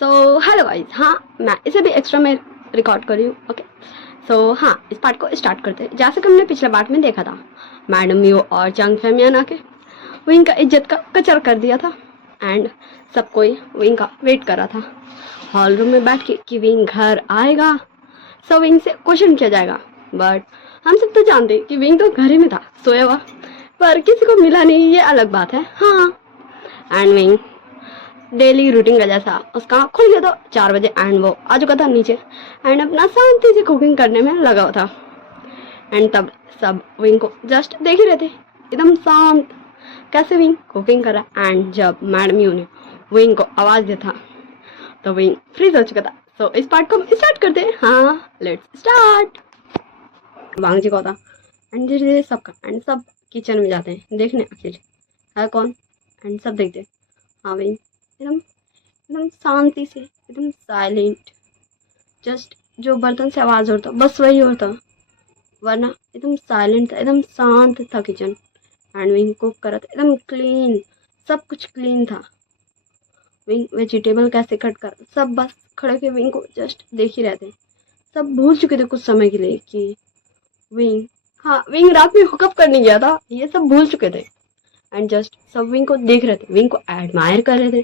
So hello guys, हाँ मैं इसे भी एक्स्ट्रा में रिकॉर्ड कर रही हूँ। ओके सो हाँ, इस पार्ट को स्टार्ट करते हैं। जैसे कि हमने पिछले पार्ट में देखा था, मैडम यू और चंग फेमियन आके विंग का इज्जत का कचर कर दिया था एंड सब कोई विंग का वेट कर रहा था हॉल रूम में बैठ के कि विंग घर आएगा, सो विंग से क्वेश्चन किया जाएगा। बट हम सब तो जानते कि विंग तो घर ही में था सोया हुआ, पर किसी को मिला नहीं, ये अलग बात है। हाँ, एंड विंग डेली रूटीन का जैसा उसका आँख खुल गया था 4 बजे एंड वो आ चुका था नीचे एंड अपना शांति से कुकिंग करने में लगा हुआ था। एंड तब सब विंग को जस्ट देख ही रहे थे, एकदम शांत कैसे विंग कुकिंग कर रहा। एंड जब मैडम यू ने विंग को आवाज दिया था तो विंग फ्रीज हो चुका था। सो इस पार्ट को हम स्टार्ट करते हैं। हाँ, लेट्स स्टार्ट। वांग जी को था एंड धीरे धीरे सबका एंड सब किचन में जाते हैं देखने आखिर है कौन। एंड सब देखते हैं, हाँ विंग एकदम एकदम शांति से, एकदम साइलेंट, जस्ट जो बर्तन से आवाज होता बस वही होता, वरना एकदम साइलेंट था, एकदम शांत था किचन। एंड विंग कुक करा था एकदम क्लीन, सब कुछ क्लीन था। विंग वेजिटेबल कैसे कट कर, सब बस खड़े के विंग को जस्ट देख ही रहते। सब भूल चुके थे कुछ समय के लिए कि विंग, हाँ विंग रात में हुकअप करने गया था, ये सब भूल चुके थे। एंड जस्ट सब विंग को देख रहे थे, विंग को एडमायर कर रहे थे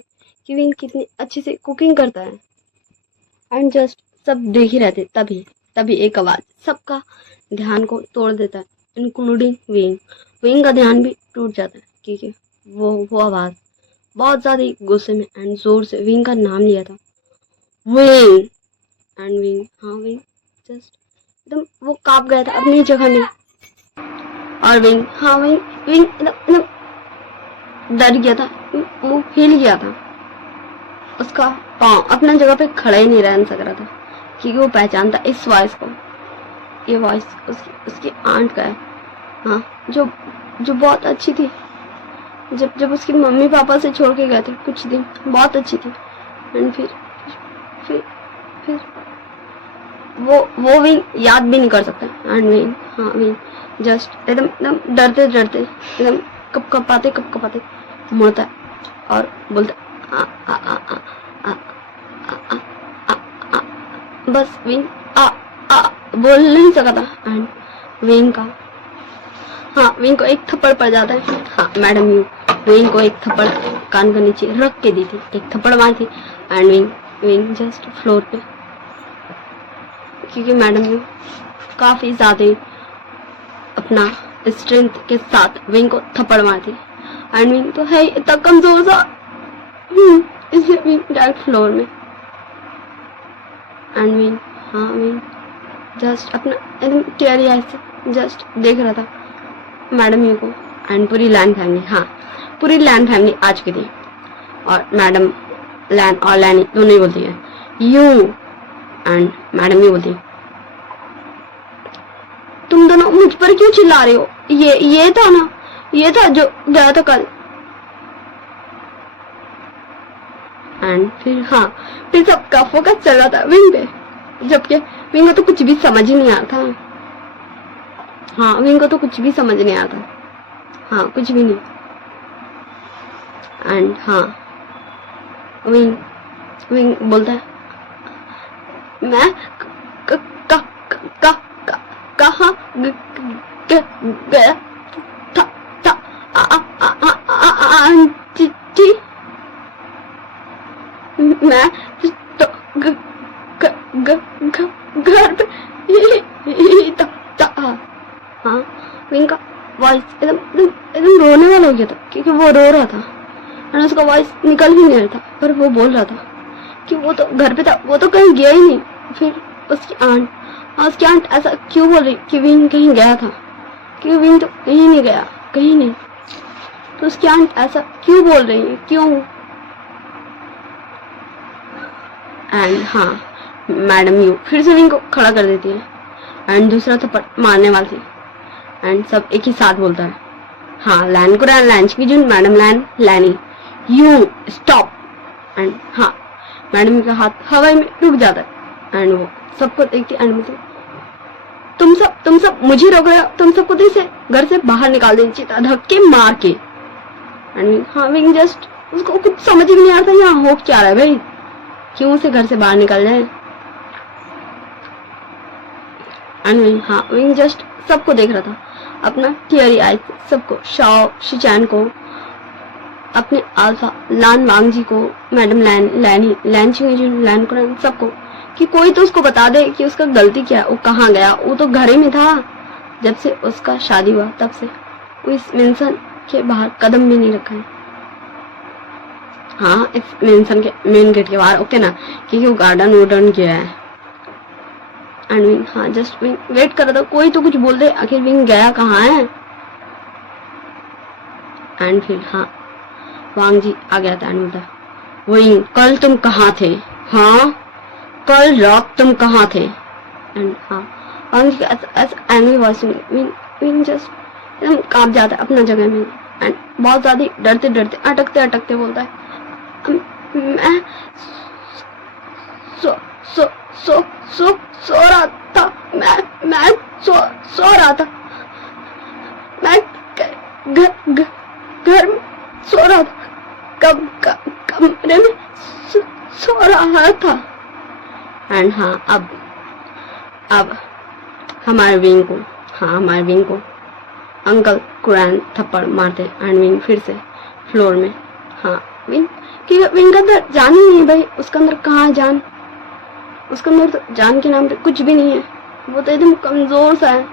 कि विंग कितनी अच्छी से कुकिंग करता है। एंड जस्ट सब देख ही रहते, तभी तभी एक आवाज सबका ध्यान को तोड़ देता है, इंक्लूडिंग विंग। विंग का ध्यान भी टूट जाता है क्योंकि वो आवाज बहुत ज्यादा गुस्से में एंड जोर से विंग का नाम लिया था, विंग। एंड विंग, हाँ विंग जस्ट एकदम वो कांप गया था अपनी जगह में। और विंग, हाँ विंग विंग एकदम डर गया था, वो हिल गया था, उसका पाँव अपना जगह पे खड़ा ही नहीं रह सक रहा था क्योंकि वो पहचानता इस वॉइस को। ये वॉइस उसकी आंट का है, हाँ जो बहुत अच्छी थी। जब उसकी मम्मी पापा से छोड़ के गए थे कुछ दिन, बहुत अच्छी थी। एंड फिर वो विंग याद भी नहीं कर सकता। एंड विंग, हाँ विंग जस्ट एकदम डरते एकदम कपकपाते मुड़ता है और बोलता आ, आ, आ, आ, आ, आ, आ, आ, आ, बस विंग बोल नहीं सका था। एंड विंग का, हाँ विंग को एक थप्पड़ पड़ जाता है। हाँ मैडम यू विंग को एक थप्पड़ कान के नीचे रख के दी थी, एक थप्पड़ मारी थी। एंड विंग जस्ट फ्लोर पे, क्योंकि मैडम यू काफी ज्यादा अपना स्ट्रेंथ के साथ विंग को थप्पड़ मारती। एंड विंग तो है इतना कमजोर सा, इसलिए विंग डायरेक्ट फ्लोर में। एंड विंग, हाँ विंग जस्ट अपना एकदम टेरी आई से जस्ट देख रहा था मैडम यू को। एंड पूरी लैन फैमिली, हाँ पूरी लैन फैमिली आ चुकी थी और मैडम लैन और लैनी दोनों ही बोलती है यू। एंड मैडम यू बोलती, तुम दोनों मुझ पर क्यों चिल्ला रहे हो, ये था ना, ये था जो गया था कल। एंड फिर सबका फोकस चल रहा था विंग पे, जबकि विंग को तो कुछ भी समझ ही नहीं आता। हाँ विंग को तो कुछ भी समझ नहीं आता, हाँ कुछ भी नहीं। एंड हाँ विंग बोलता है मैं कहाँ गया था आंटी, मैं तो घर पे ही था। हाँ विंग का वॉइस एकदम रोने वाला हो गया था क्योंकि वो रो रहा था और उसका वॉइस निकल ही नहीं रहा था, पर वो बोल रहा था कि वो तो घर पे था, वो तो कहीं गया ही नहीं। फिर उसकी आंट ऐसा क्यों बोल रही कि विंग कहीं गया था, क्योंकि विंग तो कहीं नहीं गया, कहीं नहीं। तो उसकी आंट ऐसा क्यों बोल रही है, क्यों। एंड हाँ मैडम यू फिर से विंग को खड़ा कर देती है एंड दूसरा थप्पड़ मारने वाली थी। एंड सब एक ही साथ बोलता है, हाँ लैन को लैन की जो मैडम लैनी यू स्टॉप। एंड हाँ मैडम का हाथ हवाई में रुक जाता है एंड वो सबको देखती एंड बोलती, तुम सब मुझे रोक रहे हो, तुम सबको तो इसे घर से बाहर निकाल देना चाहिए धक्के मार के। एंड हाँ विंग जस्ट उसको कुछ समझ ही नहीं आता यहाँ हो क्या रहा है भाई। क्यों उसे घर से बाहर निकल जाए। एंड विंग, हाँ विंग जस्ट सबको देख रहा था, अपना टीयरी आई सबको, शाओ शिचैन को, अपने अल्फा लान वांग जी को, मैडम लैन चिंगजुन, लैन कुरन, सबको, कि कोई तो उसको बता दे कि उसका गलती क्या है, वो कहाँ गया। वो तो घर ही में था जब से उसका शादी हुआ, तब से वो इस मेंशन के बाहर कदम भी नहीं रखा है। हाँ, इस मेंशन के मेन गेट के बाहर, ओके ना, क्योंकि वो गार्डन वुडन गया है। एंड विंग, हाँ जस्ट विंग वेट कर रहा था कोई तो कुछ बोल दे, आखिर विंग गया कहाँ है। एंड फिर हाँ वांग जी आ गया था एंड बोलता, विंग कल तुम कहाँ थे, हाँ कल रात तुम कहाँ थे। एंड हाँ वांग जी ऐसा एंग्री वॉइस में विंग जस्ट एकदम कांप जाता है अपना जगह में, एंड बहुत ज्यादा डरते डरते अटकते अटकते बोलता है, मैं सो सो सो सो सो रहा था, मैं सो रहा था, मैं घर में सो रहा था, कमरे में सो रहा था। एंड हाँ अब हमारे विंग को अंकल कुरान थप्पड़ मारते एंड विंग फिर से फ्लोर में। हाँ विंग का अंदर जान ही नहीं भाई, उसके अंदर कहाँ जान, उसके अंदर तो जान के नाम पे कुछ भी नहीं है, वो तो एकदम कमजोर सा है।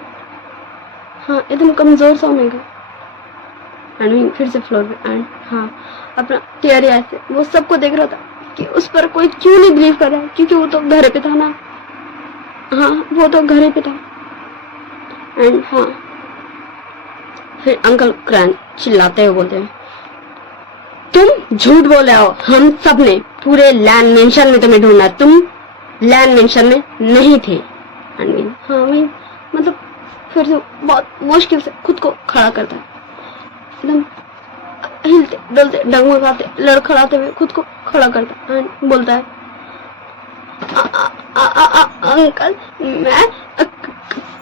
हाँ एकदम कमजोर सा होगा। एंड विंग फिर से फ्लोर पे एंड हाँ अपना टीयरी आई से वो सबको देख रहा था कि उस पर कोई क्यों नहीं बिलीव कर रहा है, क्योंकि वो तो घर पे था ना। हाँ वो तो घर पे था। एंड हाँ फिर अंकल क्रैन चिल्लाते हुए बोलते हैं, तुम झूठ बोल रहे हो, हम सब ने पूरे लैंड मेंशन में तुम्हें ढूंढा, तुम लैंड मेंशन में नहीं थे। हाँ वही मतलब फिर से बहुत मुश्किल से खुद को खड़ा करता है, एकदम हिलते डुलते डगमगाते लड़खड़ाते हुए खुद को खड़ा करता है, बोलता है, अंकल मैं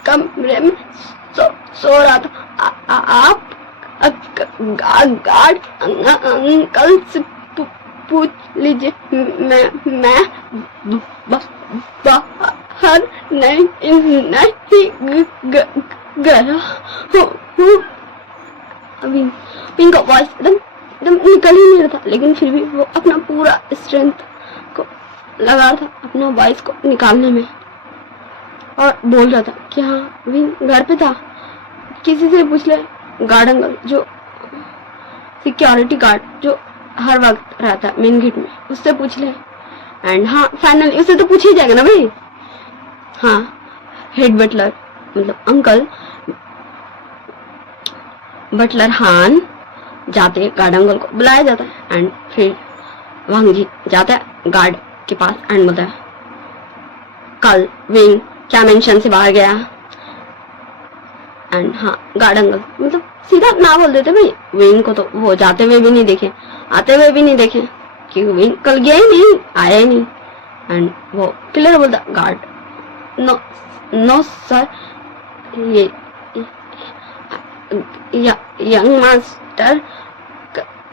कमरे में सो रहा था, आप गार्ड अंकल से पूछ लीजिए, मैं बाहर नहीं गया हूँ। अभी विंग का वॉइस एकदम निकल ही नहीं रहा था, लेकिन फिर भी वो अपना पूरा स्ट्रेंथ को लगा था अपना वॉइस को निकालने में, और बोल रहा था कि हाँ विंग घर पे था, किसी से पूछ ले, गार्ड अंकल जो सिक्योरिटी गार्ड जो हर वक्त रहता है मेन गेट में, उससे पूछ ले। एंड हाँ फाइनली उससे तो पूछ ही जाएगा ना भाई। हाँ हेड बटलर मतलब अंकल बटलर हान जाते गार्ड अंकल को बुलाया जाता है, एंड फिर वांग जी जाता है गार्ड के पास एंड बोलता है, कल विंग क्या मेंशन से बाहर गया। एंड हाँ गार्ड अंकल मतलब सीधा ना बोल देते भाई, विंग को तो वो जाते हुए भी नहीं देखे, आते हुए भी नहीं देखे, क्योंकि विंग कल गया ही नहीं, आया ही नहीं। एंड वो क्लियर बोलता, गार्ड नो सर, ये यंग मास्टर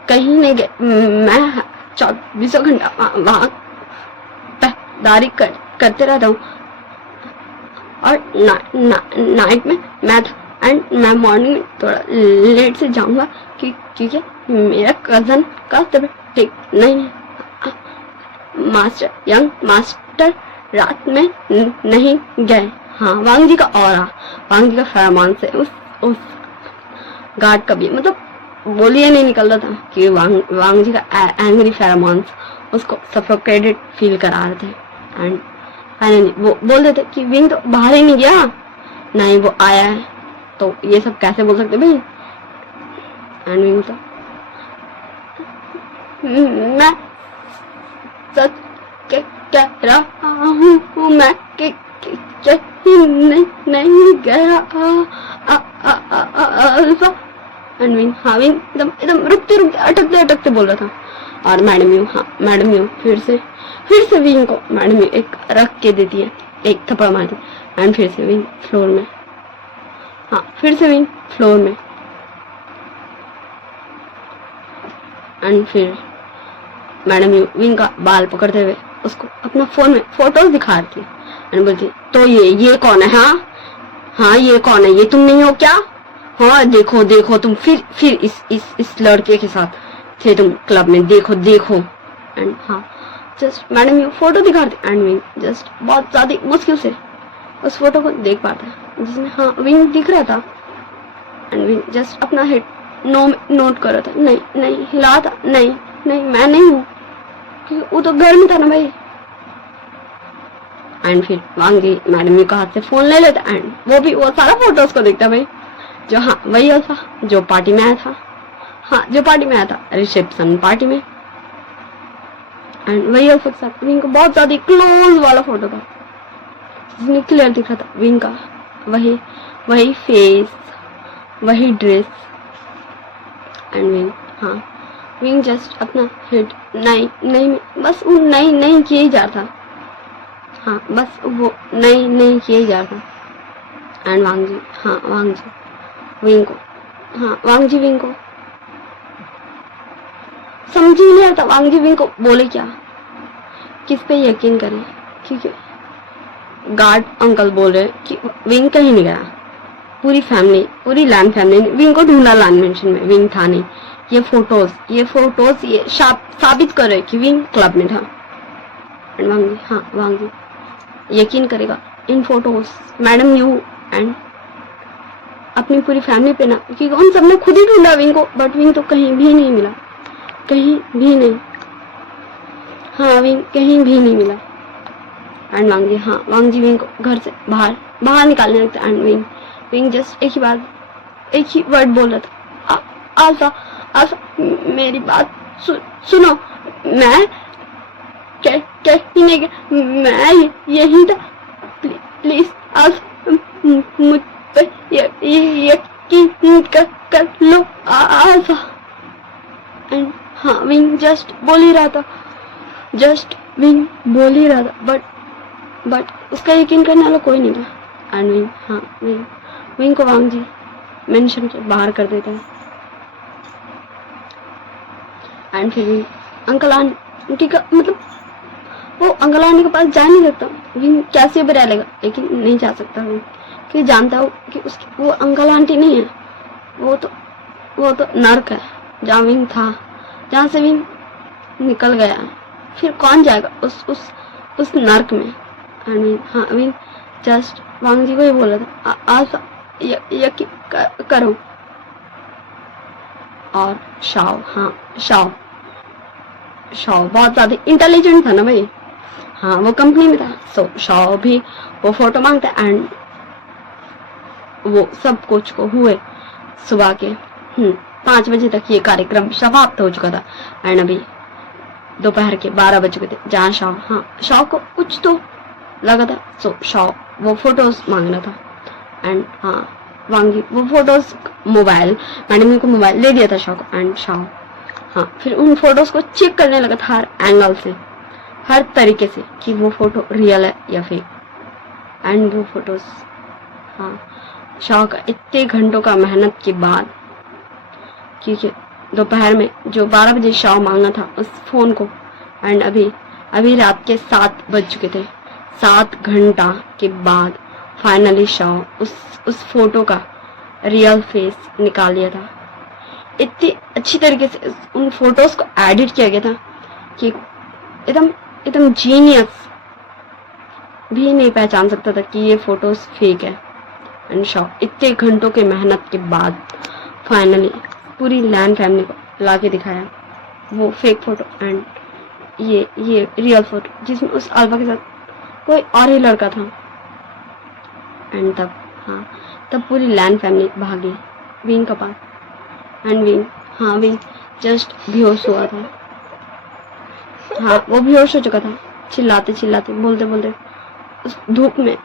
कहीं नहीं गए, मैं 24 घंटा वहां पहरेदारी करते रहता हूँ, और नाइट में मैं एंड मैं मॉर्निंग में थोड़ा लेट से जाऊंगा क्योंकि मेरा कजन का तबीयत ठीक नहीं है। मास्टर यंग मास्टर रात में नहीं गए। हाँ वांग जी का ऑरा, वांग जी का फरमान से उस गार्ड का भी मतलब बोलिए नहीं निकल रहा था कि वांग जी का एंग्री फेरोमोन्स उसको सफोकेटेड फील करा रहे थे। एंड फाइनली वो बोल देते कि विंग तो बाहर ही नहीं गया, नहीं वो आया है, तो ये सब कैसे बोल सकते भाई। एंड विंग तो मैं सच कह रहा हूँ, मैं नहीं गया अल्फा। एंड विंग हाँ विंग एकदम रुकते रुकते अटकते बोल रहा था। और मैडम यू, हाँ मैडम यू फिर से विंग को मैडम यू एक रख के देती है, एक थप्पड़ मारती है। एंड फिर से विंग फ्लोर में, हाँ फिर से विंग फ्लोर में। एंड फिर मैडम यू विंग का बाल पकड़ते हुए उसको अपना फोन में फोटोज दिखा रही थी एंड बोलती तो ये कौन है? हाँ हाँ ये कौन है? ये तुम नहीं हो क्या? हाँ देखो देखो तुम फिर इस लड़के के साथ थे तुम क्लब में, देखो देखो। एंड हाँ जस्ट मैडम ये फोटो दिखा रही एंड विंग जस्ट बहुत ज्यादा मुश्किल से उस फोटो को देख पाता जिसमें हाँ विंग दिख रहा था एंड विंग जस्ट अपना हेड नोट कर रहा था। नहीं नहीं हिला था, नहीं नहीं मैं नहीं हूँ, क्योंकि वो तो घर में था ना भाई। एंड फिर वांगी मैडम के हाथ से फोन ले लेता एंड वो सारा फोटोज को देखता भाई, जो हाँ वही था जो पार्टी में आया था, हाँ जो पार्टी में आया था रिसेप्शन पार्टी में। एंड वही के साथ विंग को बहुत ज्यादा क्लोज वाला फोटो था जिसमें क्लियर दिख रहा था विंग का वही फेस, वही ड्रेस। एंड विंग हाँ विंग जस्ट अपना हेड नहीं बस वो नहीं किए ही जा रहा था, हाँ बस वो नहीं किए ही जा रहा था। एंड वांग जी विंग को समझ ही नहीं आता वांग जी विंग को बोले क्या, किस पे यकीन करें, क्योंकि गार्ड अंकल बोल रहे कि विंग कहीं नहीं गया। पूरी लैंड फैमिली ने विंग को ढूंढा लैंड मेंशन में, विंग था नहीं। ये फोटोज ये साबित कर रहे कि विंग क्लब में था। वांग जी यकीन करेगा इन फोटोज मैडम यू एंड अपनी पूरी फैमिली पे ना, क्योंकि उन सब ने खुद ही ढूंढा विंग को, बट विंग तो कहीं भी नहीं मिला, कहीं भी नहीं। हाँ विंग कहीं भी नहीं मिला। एंड वांग जी विंग को घर से बाहर निकालने लगता। एंड विंग जस्ट एक ही वर्ड बोल रहा था, आल्फा मेरी बात सुनो, मैं कहीं नहीं गया, मैं यही था, प्लीज आल्फा मुझ पे यकीन कर लो आल्फा। एंड हाँ विंग जस्ट बोल ही रहा था, बट उसका यकीन करने वाला कोई नहीं था। एंड विंग को वांग जी मेंशन के बाहर कर देता है। एंड फिर अंकल आंटी का मतलब वो अंकल आंटी के पास जा नहीं सकता, विंग कैसे भी रह लेगा, लेकिन नहीं जा सकता विंग, क्योंकि जानता हो कि वो अंकल आंटी नहीं है, वो तो नर्क है जहाँ विंग था, जहाँ से विंग निकल गया, फिर कौन जाएगा उस नर्क में। एंड विंग जस्ट वांग जी को ही बोला था, आज यकीन करो। और शाओ बहुत ज्यादा इंटेलिजेंट था ना भाई, हाँ वो कंपनी में था, सो शाओ भी वो फोटो मांगता। एंड वो सब कुछ को हुए सुबह के 5 बजे तक ये कार्यक्रम समाप्त हो चुका था। एंड अभी दोपहर के 12 बज चुके थे, जहाँ शाओ को कुछ तो लगा था, सो शाओ वो फोटोज मांग रहा था। एंड वांगी वो फोटोज मैडम को मोबाइल ले दिया था शाओ को। एंड शाओ फिर उन फोटोज को चेक करने लगा था हर एंगल से, हर तरीके से, कि वो फोटो रियल है या फेक। एंड वो फोटोज शाओ का इतने घंटों का मेहनत के बाद, क्योंकि दोपहर में जो 12 बजे शाओ मांगा था उस फोन को, एंड अभी रात के 7 बज चुके थे, 7 घंटा के बाद फाइनली शाओ उस फोटो का रियल फेस निकाल लिया था। इतनी अच्छी तरीके से उन फोटोज को एडिट किया गया था कि एकदम जीनियस भी नहीं पहचान सकता था कि ये फोटोज फेक है। एंड शाओ इतने घंटों के मेहनत के बाद फाइनली पूरी लैंड फैमिली को लाके दिखाया वो फेक फोटो एंड ये रियल फोटो, जिसमें उस अल्फा के साथ कोई और ही लड़का था। एंड तब पूरी लैंड फैमिली भागी विंग के पास। एंड विंग जस्ट बेहोश हुआ था, वो बेहोश हो चुका था, चिल्लाते बोलते उस धूप में,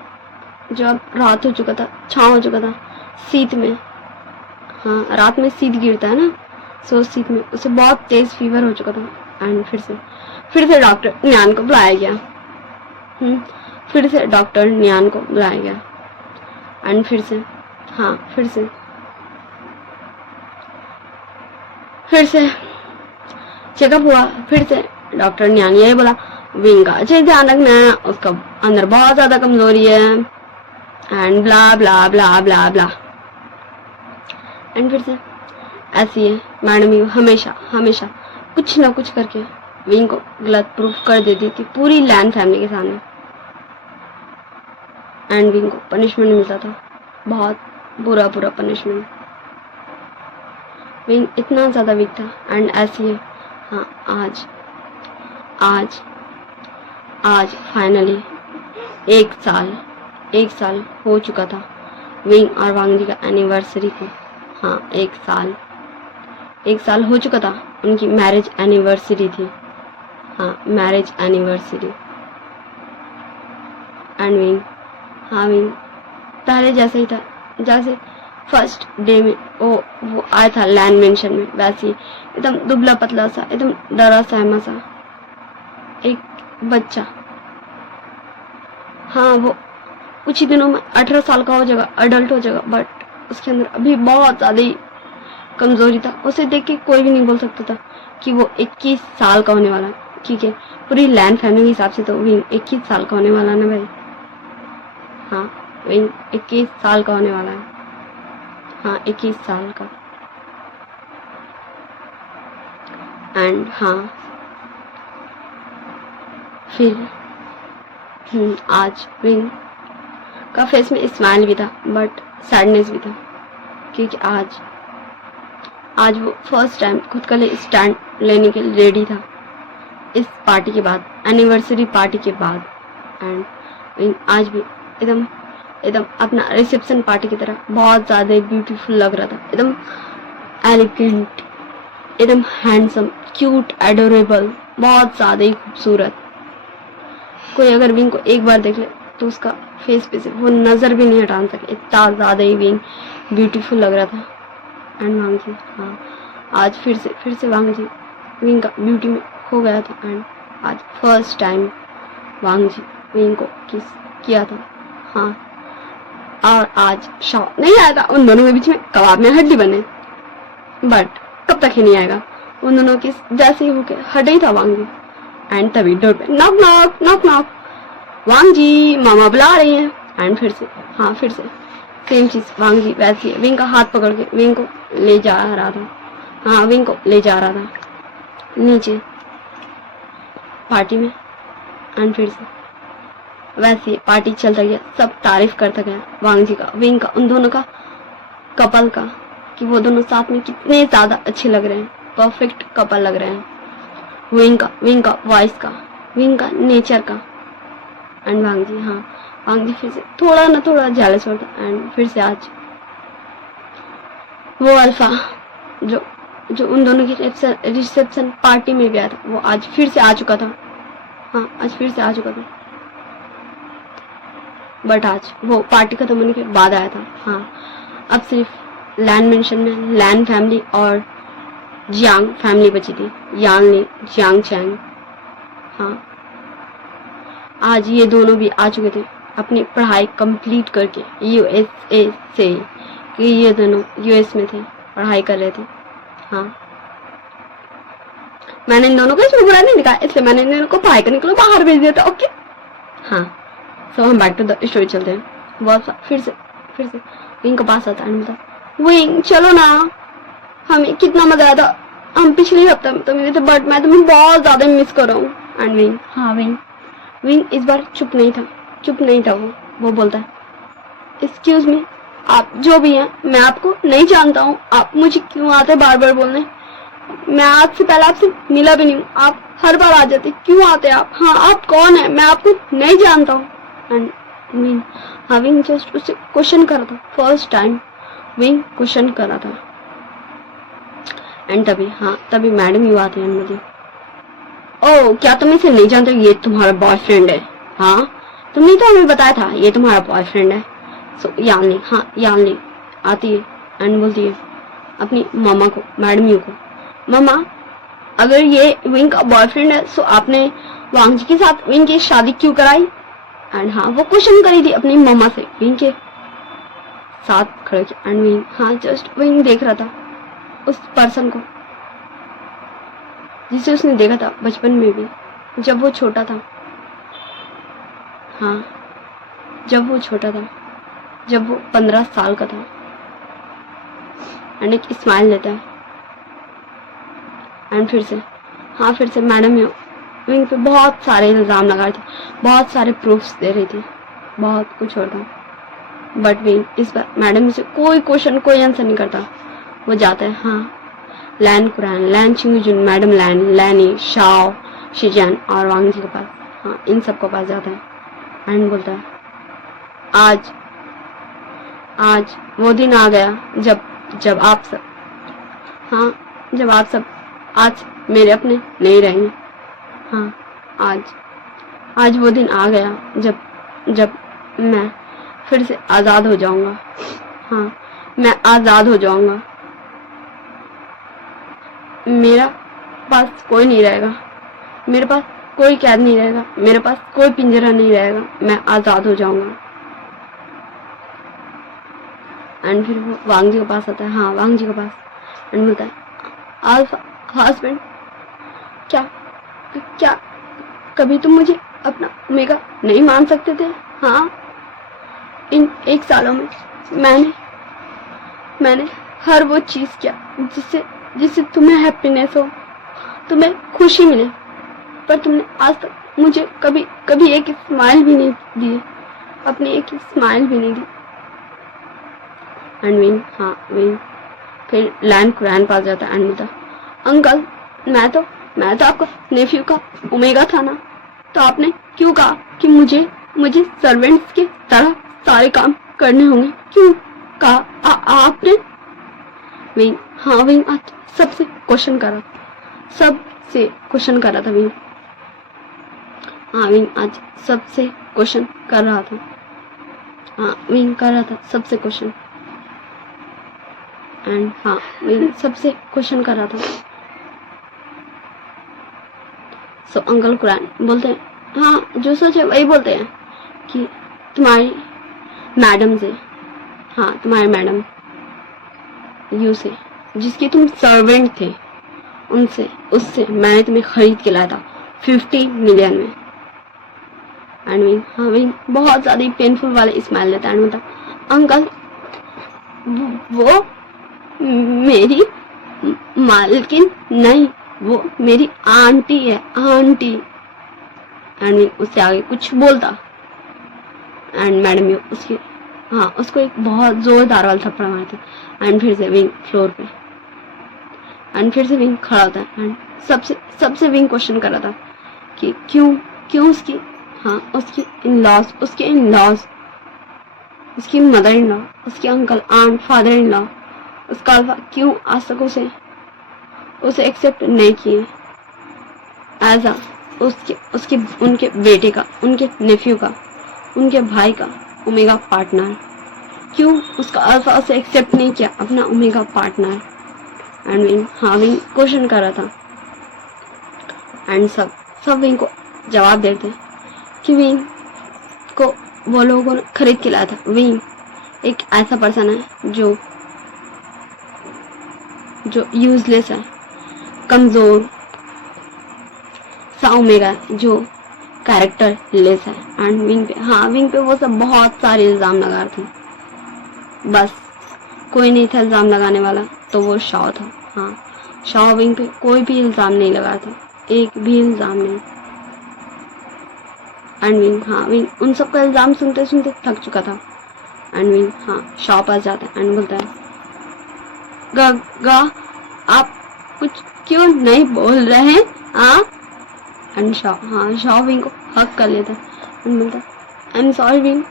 जब रात हो चुका था, छाँव हो चुका था, शीत में, रात में शीत गिरता है ना, सो शीत में उसे बहुत तेज फीवर हो चुका था। एंड फिर से डॉक्टर न्यान को बुलाया गया, एंड फिर से चेकअप हुआ। फिर से डॉक्टर न्यान यही बोला, विंग का अच्छे ध्यान रखना है, उसका अंदर बहुत ज्यादा कमजोरी है and blah blah blah blah blah. And फिर से ऐसी है मैडम यू हमेशा हमेशा कुछ ना कुछ करके विंग को गलत प्रूफ कर देती थी पूरी लैन फैमिली के सामने। एंड विंग को पनिशमेंट मिलता था, बहुत बुरा बुरा पनिशमेंट। विंग इतना ज़्यादा वीक था एंड ऐसी है हाँ आज आज आज फाइनली एक साल हो चुका था विंग और वांग जी का एनिवर्सरी को। हाँ एक साल हो चुका था, उनकी मैरिज एनिवर्सरी थी। हाँ मैरिज एनिवर्सरी। एंड विंग हाँ विंग पहले जैसे ही था, जैसे फर्स्ट डे में वो आया था लैंड मेंशन में, वैसे ही एकदम दुबला पतला सा, एकदम डरा सहमा सा एक बच्चा। हाँ वो कुछ ही दिनों में 18 साल का हो जाएगा, अडल्ट हो जाएगा, बट उसके अंदर अभी बहुत ज़्यादा ही कमजोरी था। उसे देख के कोई भी नहीं बोल सकता था कि वो 21 साल का होने वाला है। ठीक है, पूरी लैंड फैमिली के हिसाब से तो विंग 21 साल का होने वाला ना भाई। हाँ विंग 21 साल का होने वाला है। हाँ 21 साल का। एंड हाँ फिर आज विंग का फेस में स्माइल भी था बट सैडनेस भी था, क्योंकि आज वो फर्स्ट टाइम खुद का लिए स्टैंड लेने के लिए रेडी था इस पार्टी के बाद, एनिवर्सरी पार्टी के बाद। एंड विंग आज भी एकदम अपना रिसेप्शन पार्टी की तरह बहुत ज़्यादा ब्यूटीफुल लग रहा था, एकदम एलिगेंट, एकदम हैंडसम, क्यूट, एडोरेबल, बहुत ज़्यादा ही खूबसूरत। कोई अगर विंग को एक बार देख ले तो उसका फेस पे से वो नज़र भी नहीं हटा सके, इतना ज़्यादा ही विंग ब्यूटीफुल लग रहा था। एंड वांग जी हाँ आज फिर से वांग जी विंग का ब्यूटी में खो गया था। एंड आज फर्स्ट टाइम वांग जी विंग को किस किया था। हाँ और आज शॉक नहीं आएगा उन दोनों के बीच में कबाब में हड्डी बने, बट कब तक ही नहीं आएगा। उन दोनों की जैसे ही होके हट ही था वांग जी। एंड तभी डोर पे नॉक नॉक नॉक नॉक, वांग जी मामा बुला रही हैं। एंड फिर से सेम चीज, वांग जी वैसी है विंग का हाथ पकड़ के विंग को ले जा रहा था। हाँ विंग को ले जा रहा था नीचे पार्टी में। एंड फिर से वैसे पार्टी चलता गया, सब तारीफ करता गया वांग जी का, विंग का, उन दोनों का कपल का, कि वो दोनों साथ में कितने ज्यादा अच्छे लग रहे हैं, परफेक्ट कपल लग रहे हैं। विंग का वॉइस का, विंग का नेचर का। एंड वांग जी हाँ वांग जी फिर से थोड़ा ना थोड़ा जेलस होता। एंड फिर से आज वो अल्फा जो उन दोनों की रिसेप्शन पार्टी में गया था, वो आज फिर से आ चुका था। हाँ आज फिर से आ चुका था, बट आज वो पार्टी खत्म होने के बाद आया था। हाँ अब सिर्फ लैंड मेंशन में लैंड फैमिली और जियांग फैमिली बची थी, यांग ली, जियांग चैंग। हाँ आज ये दोनों भी आ चुके थे अपनी पढ़ाई कंप्लीट करके यूएसए से, कि ये दोनों यूएस में थे, पढ़ाई कर रहे थे। हाँ मैंने इन दोनों को इसमें बुरा नहीं दिखा, इसलिए मैंने इन दोनों को पढ़ाई करने के लिए बाहर भेज दिया था। ओके हाँ सो हम बैक टू द स्टोरी चलते हैं। बहुत फिर से विंग के पास आता है, बोलता विंग चलो ना, हमें कितना मजा आया था, हम पिछले हफ्ते में तो मिले थे, बट मैं तुम्हें बहुत ज्यादा मिस कर रहा हूँ। एंड विंग हाँ विंग इस बार चुप नहीं था। वो बोलता है एक्सक्यूज मी, आप जो भी हैं मैं आपको नहीं जानता हूँ, आप मुझे क्यों आते बार बार बोलने, मैं आज से पहले आपसे मिला भी नहीं हूँ, आप हर बार आ जाते, क्यों आते आप, हाँ आप कौन है, मैं आपको नहीं जानता हूँ। एंड विंग जस्ट उसे क्वेश्चन कर रहा था, फर्स्ट टाइम विंग क्वेश्चन कर रहा था। एंड तभी मैडम यू आती है मुझे, ओह क्या तुम इसे नहीं जानते, ये तुम्हारा बॉयफ्रेंड है। हाँ तुमने तो हमें बताया था ये तुम्हारा बॉयफ्रेंड है। सो यानली आती है एंड बोलती है अपनी मामा को, मैडम यू को, मामा अगर ये विंग का बॉयफ्रेंड है तो आपने वांग जी के साथ विंग की शादी क्यों कराई। एंड हाँ वो क्वेश्चन करी थी अपनी मामा से विंग के साथ खड़े के। एंड विंग हाँ जस्ट विंग देख रहा था उस पर्सन को जिसे उसने देखा था बचपन में भी, जब वो छोटा था, हाँ जब वो छोटा था, जब वो 15 साल का था। एंड एक स्माइल देता है। एंड फिर से, हाँ फिर से मैडम इन पे बहुत सारे इल्ज़ाम लगा रही थी, बहुत सारे प्रूफ्स दे रही थी, बहुत कुछ और था। बट विंग इस बार मैडम से कोई क्वेश्चन, कोई आंसर नहीं करता। वो जाता है, हाँ लैन कुरान, लैन चिंगजुन, मैडम लैन, लैनी, शाओ, शिजान और वांग जी के पास, हाँ इन सबके पास जाता है। एंड बोलता है, आज वो दिन आ गया जब आप सब, हाँ जब आप सब आज मेरे अपने नहीं रहेंगे। हाँ आज वो दिन आ गया जब मैं फिर से आज़ाद हो जाऊंगा। हाँ मैं आज़ाद हो जाऊंगा। मेरा पास कोई नहीं रहेगा, मेरे पास कोई कैद नहीं रहेगा, मेरे पास कोई पिंजरा नहीं रहेगा, मैं आज़ाद हो जाऊंगा। एंड फिर वो वांग जी के पास आता है, हाँ वांग जी के पास। एंड बोलता है, अल्फा हस्बैंड, क्या कभी तुम मुझे अपना ओमेगा नहीं मान सकते थे? हाँ इन 1 सालों में मैंने हर वो चीज़ किया जिससे तुम्हें हैप्पीनेस हो, तुम्हें खुशी मिले, पर तुमने आज तक मुझे कभी एक स्माइल भी नहीं दी, अपनी एक स्माइल भी नहीं दी। एंड विंग, हाँ विंग फिर लैन कुरान पास जाता है। एंड बोलता, अंकल मैं तो आपका नेफ्यू का ओमेगा था ना, तो आपने क्यों कहा कि मुझे सर्वेंट्स के तरह सारे काम करने होंगे? क्यों कहा आपने? विंग, हाँ विंग आज सबसे क्वेश्चन करा था विंग। हाँ विंग आज सबसे क्वेश्चन कर रहा था। हाँ विंग कर रहा था सबसे क्वेश्चन। एंड हाँ विंग सबसे क्वेश्चन कर रहा था। सो अंकल कुरान बोलते हैं, हाँ जो सच है वही बोलते हैं कि तुम्हारी मैडम से, हाँ तुम्हारे मैडम यू से, जिसके तुम सर्वेंट थे, उससे मैंने तुम्हें खरीद के लाया था 50 मिलियन में। एंड विंग, हाँ विंग बहुत ज़्यादा पेनफुल वाले स्माइल देता है। एंड अंकल वो मेरी मालकिन नहीं, वो मेरी आंटी है, आंटी। एंड उससे आगे कुछ बोलता। एंड मैडम यू उसको एक बहुत जोरदार वाला थप्पड़ मारती। एंड फिर से विंग फ्लोर पे। एंड फिर से विंग खड़ा होता है। एंड सबसे विंग क्वेश्चन कर रहा था कि क्यों उसकी, हाँ उसकी इन लॉज, उसकी मदर इन लॉ, उसके uncle, aunt, father in law, उसका अल्फा क्यों आज तक उसे एक्सेप्ट नहीं किए एज आ उनके बेटे का, उनके नेफ्यू का, उनके भाई का ओमेगा पार्टनर? क्यों उसका अल्फा उसे एक्सेप्ट नहीं किया अपना ओमेगा पार्टनर? एंड विंग, हाँ विंग क्वेश्चन कर रहा था। एंड सब विंग को जवाब देते कि विंग को वो लोगों ने खरीद के लाया था। विंग एक ऐसा पर्सन है जो यूजलेस है, कमजोर सा ओमेगा, जो कैरेक्टर लेस है। एंड विंग पे, हाँ विंग पे वो सब बहुत सारे इल्ज़ाम लगा रहे थे, बस कोई नहीं था इल्ज़ाम लगाने वाला, तो वो शाओ था। हाँ शाओ विंग पे कोई भी इल्ज़ाम नहीं लगा था, एक भी इल्ज़ाम नहीं। एंड विंग, हाँ विंग उन सबका इल्ज़ाम सुनते सुनते थक चुका था। एंड विंग, हाँ शाओ पास जाता है। एंड बोलता है, गा आप कुछ क्यों नहीं बोल रहे हैं? हाँ एंड शाओ विंग को हक कर लेता है। एंड बोलता है, आई एम सॉरी विंग,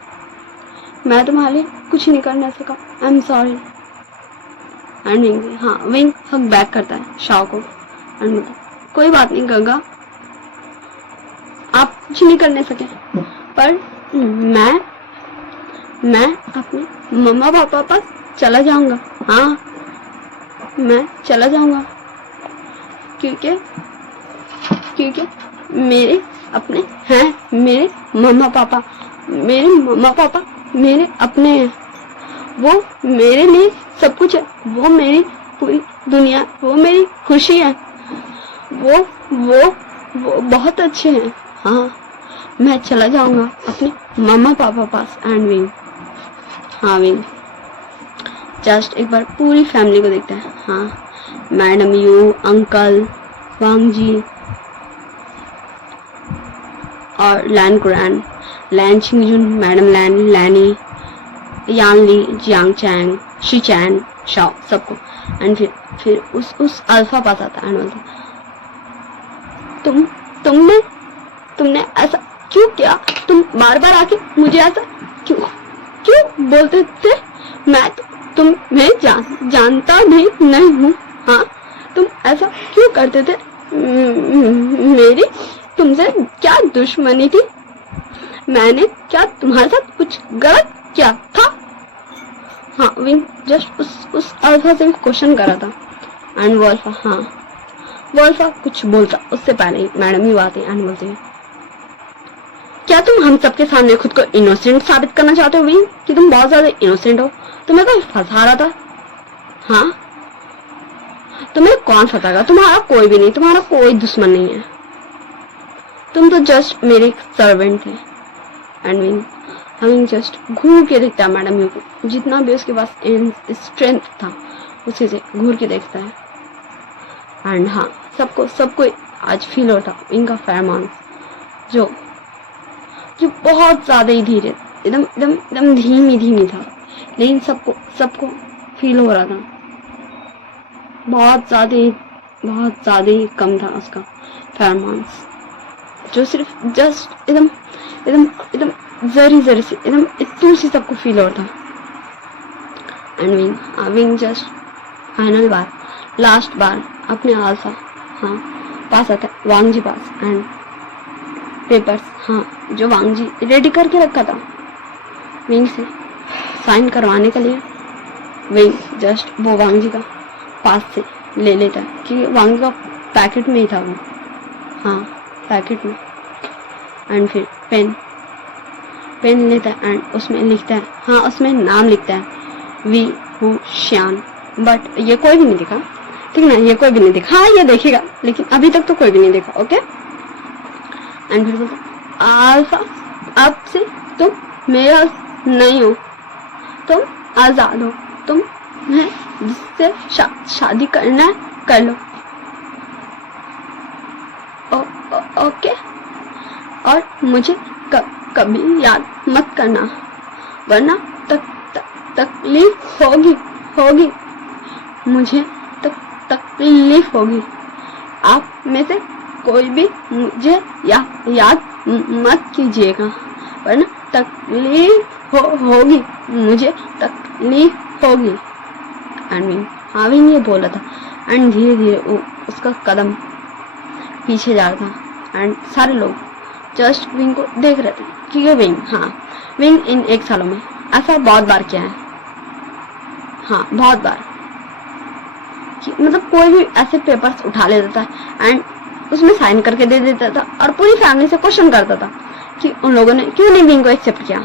मैं तुम्हारे लिए कुछ नहीं करना सका, I am sorry. And wing, हाँ विंग हक बैक करता है शाओ को। एंड बोलता है, कोई बात नहीं गंगा, आप कुछ नहीं करने सके, पर मैं अपने मम्मा पापा पास चला जाऊंगा। हाँ मैं चला जाऊंगा, क्योंकि मेरे अपने हैं, मेरे मम्मा पापा मेरे अपने हैं, वो मेरे लिए सब कुछ है, वो मेरी पूरी दुनिया, वो मेरी खुशी है, वो वो बहुत अच्छे हैं। हाँ, मैं चला जाऊंगा अपने मम्मा पापा पास। एंड विंग, हाँ विंग जस्ट एक बार पूरी फैमिली को देखता है। हाँ, मैडम यू, अंकल, वांग जी और लैन कुरैन, लैन छिंगजुन, मैडम लैन, लैनी, यानली, जियांग चैंग, शिचैन, शाओ, सबको। एंड फिर उस अल्फा पास आता है एंड बोलता है, तुमने तुमने ऐसा क्यों किया? तुम बार बार आके मुझे ऐसा क्यों क्यों बोलते थे? मैं तुम्हें जानता भी नहीं हूँ। हाँ, तुम ऐसा क्यों करते थे? मेरी तुमसे क्या दुश्मनी थी? मैंने क्या तुम्हारे साथ कुछ गलत किया था? हाँ, विंग जस्ट उस अल्फा से भी क्वेश्चन करा था। एंड वो अल्फा, हाँ, वो अल्फा कुछ बोलता उससे पहले ही मैडम ही आती एंड बोलती है, क्या तुम हम सबके सामने खुद को इनोसेंट साबित करना चाहते हो विंग, कि तुम बहुत ज्यादा इनोसेंट हो? तुम्हें कोई फंसा रहा था? हाँ, तुम्हें कौन फंसाएगा? तुम्हारा कोई भी नहीं, तुम्हारा कोई दुश्मन नहीं है। तुम तो जस्ट मेरे सर्वेंट थे। एंड विंग जस्ट घूर के देखता है मैडम यू को, जितना भी उसके पास स्ट्रेंथ था उसी से घूर के देखता है। एंड हाँ, सबको आज फील होता इनका फेरोमोन्स जो बहुत ज्यादा ही धीरे, एकदम धीमी था, लेकिन सबको फील हो रहा था। बहुत ज्यादा ही कम था उसका फेरोमोन्स, जो सिर्फ जस्ट एकदम जरी से एकदम इतनी सी सबको फील हो रहा था। एंड विंग जस्ट फाइनल बार, लास्ट बार अपने अल्फा, हाँ, पास आता है वांग जी पास। एंड पेपर्स, हाँ, जो वांग जी रेडी करके रखा था विंग से साइन करवाने के लिए, विंग जस्ट वो वांग जी का पास से ले लेता है कि वांग का पैकेट में ही था वो, हाँ, पैकेट में। एंड फिर पेन लेता है एंड उसमें लिखता है, हाँ, उसमें नाम लिखता है वी हु श्यान, बट ये कोई भी नहीं दिखा, ठीक ना, ये कोई भी नहीं दिखा। हाँ, ये देखेगा, लेकिन अभी तक तो कोई भी नहीं देखा। ओके। एंड फिर बोलता अल्फा, अब से तुम मेरा नहीं हो, तुम आजाद हो, तुम्हें जिससे शादी करना है कर लो। ओके, और मुझे कभी याद मत करना, वरना तकलीफ होगी, मुझे तकलीफ होगी। आप में से कोई भी मुझे याद मत कीजिएगा, वरना तकलीफ होगी, मुझे तकलीफ होगी। एंड हाविंग ये बोला था एंड धीरे धीरे उसका कदम पीछे जा रहा था। एंड सारे लोग जस्ट विंग को देख रहे थे कि ये विंग, हाँ, विंग इन 1 सालों में ऐसा बहुत बार किया है, हाँ, बहुत बार, कि मतलब कोई भी ऐसे पेपर्स उठा लेता था एंड उसमें साइन करके दे देता था और पूरी फैमिली से क्वेश्चन करता था कि उन लोगों ने क्यों नहीं विंग को एक्सेप्ट किया,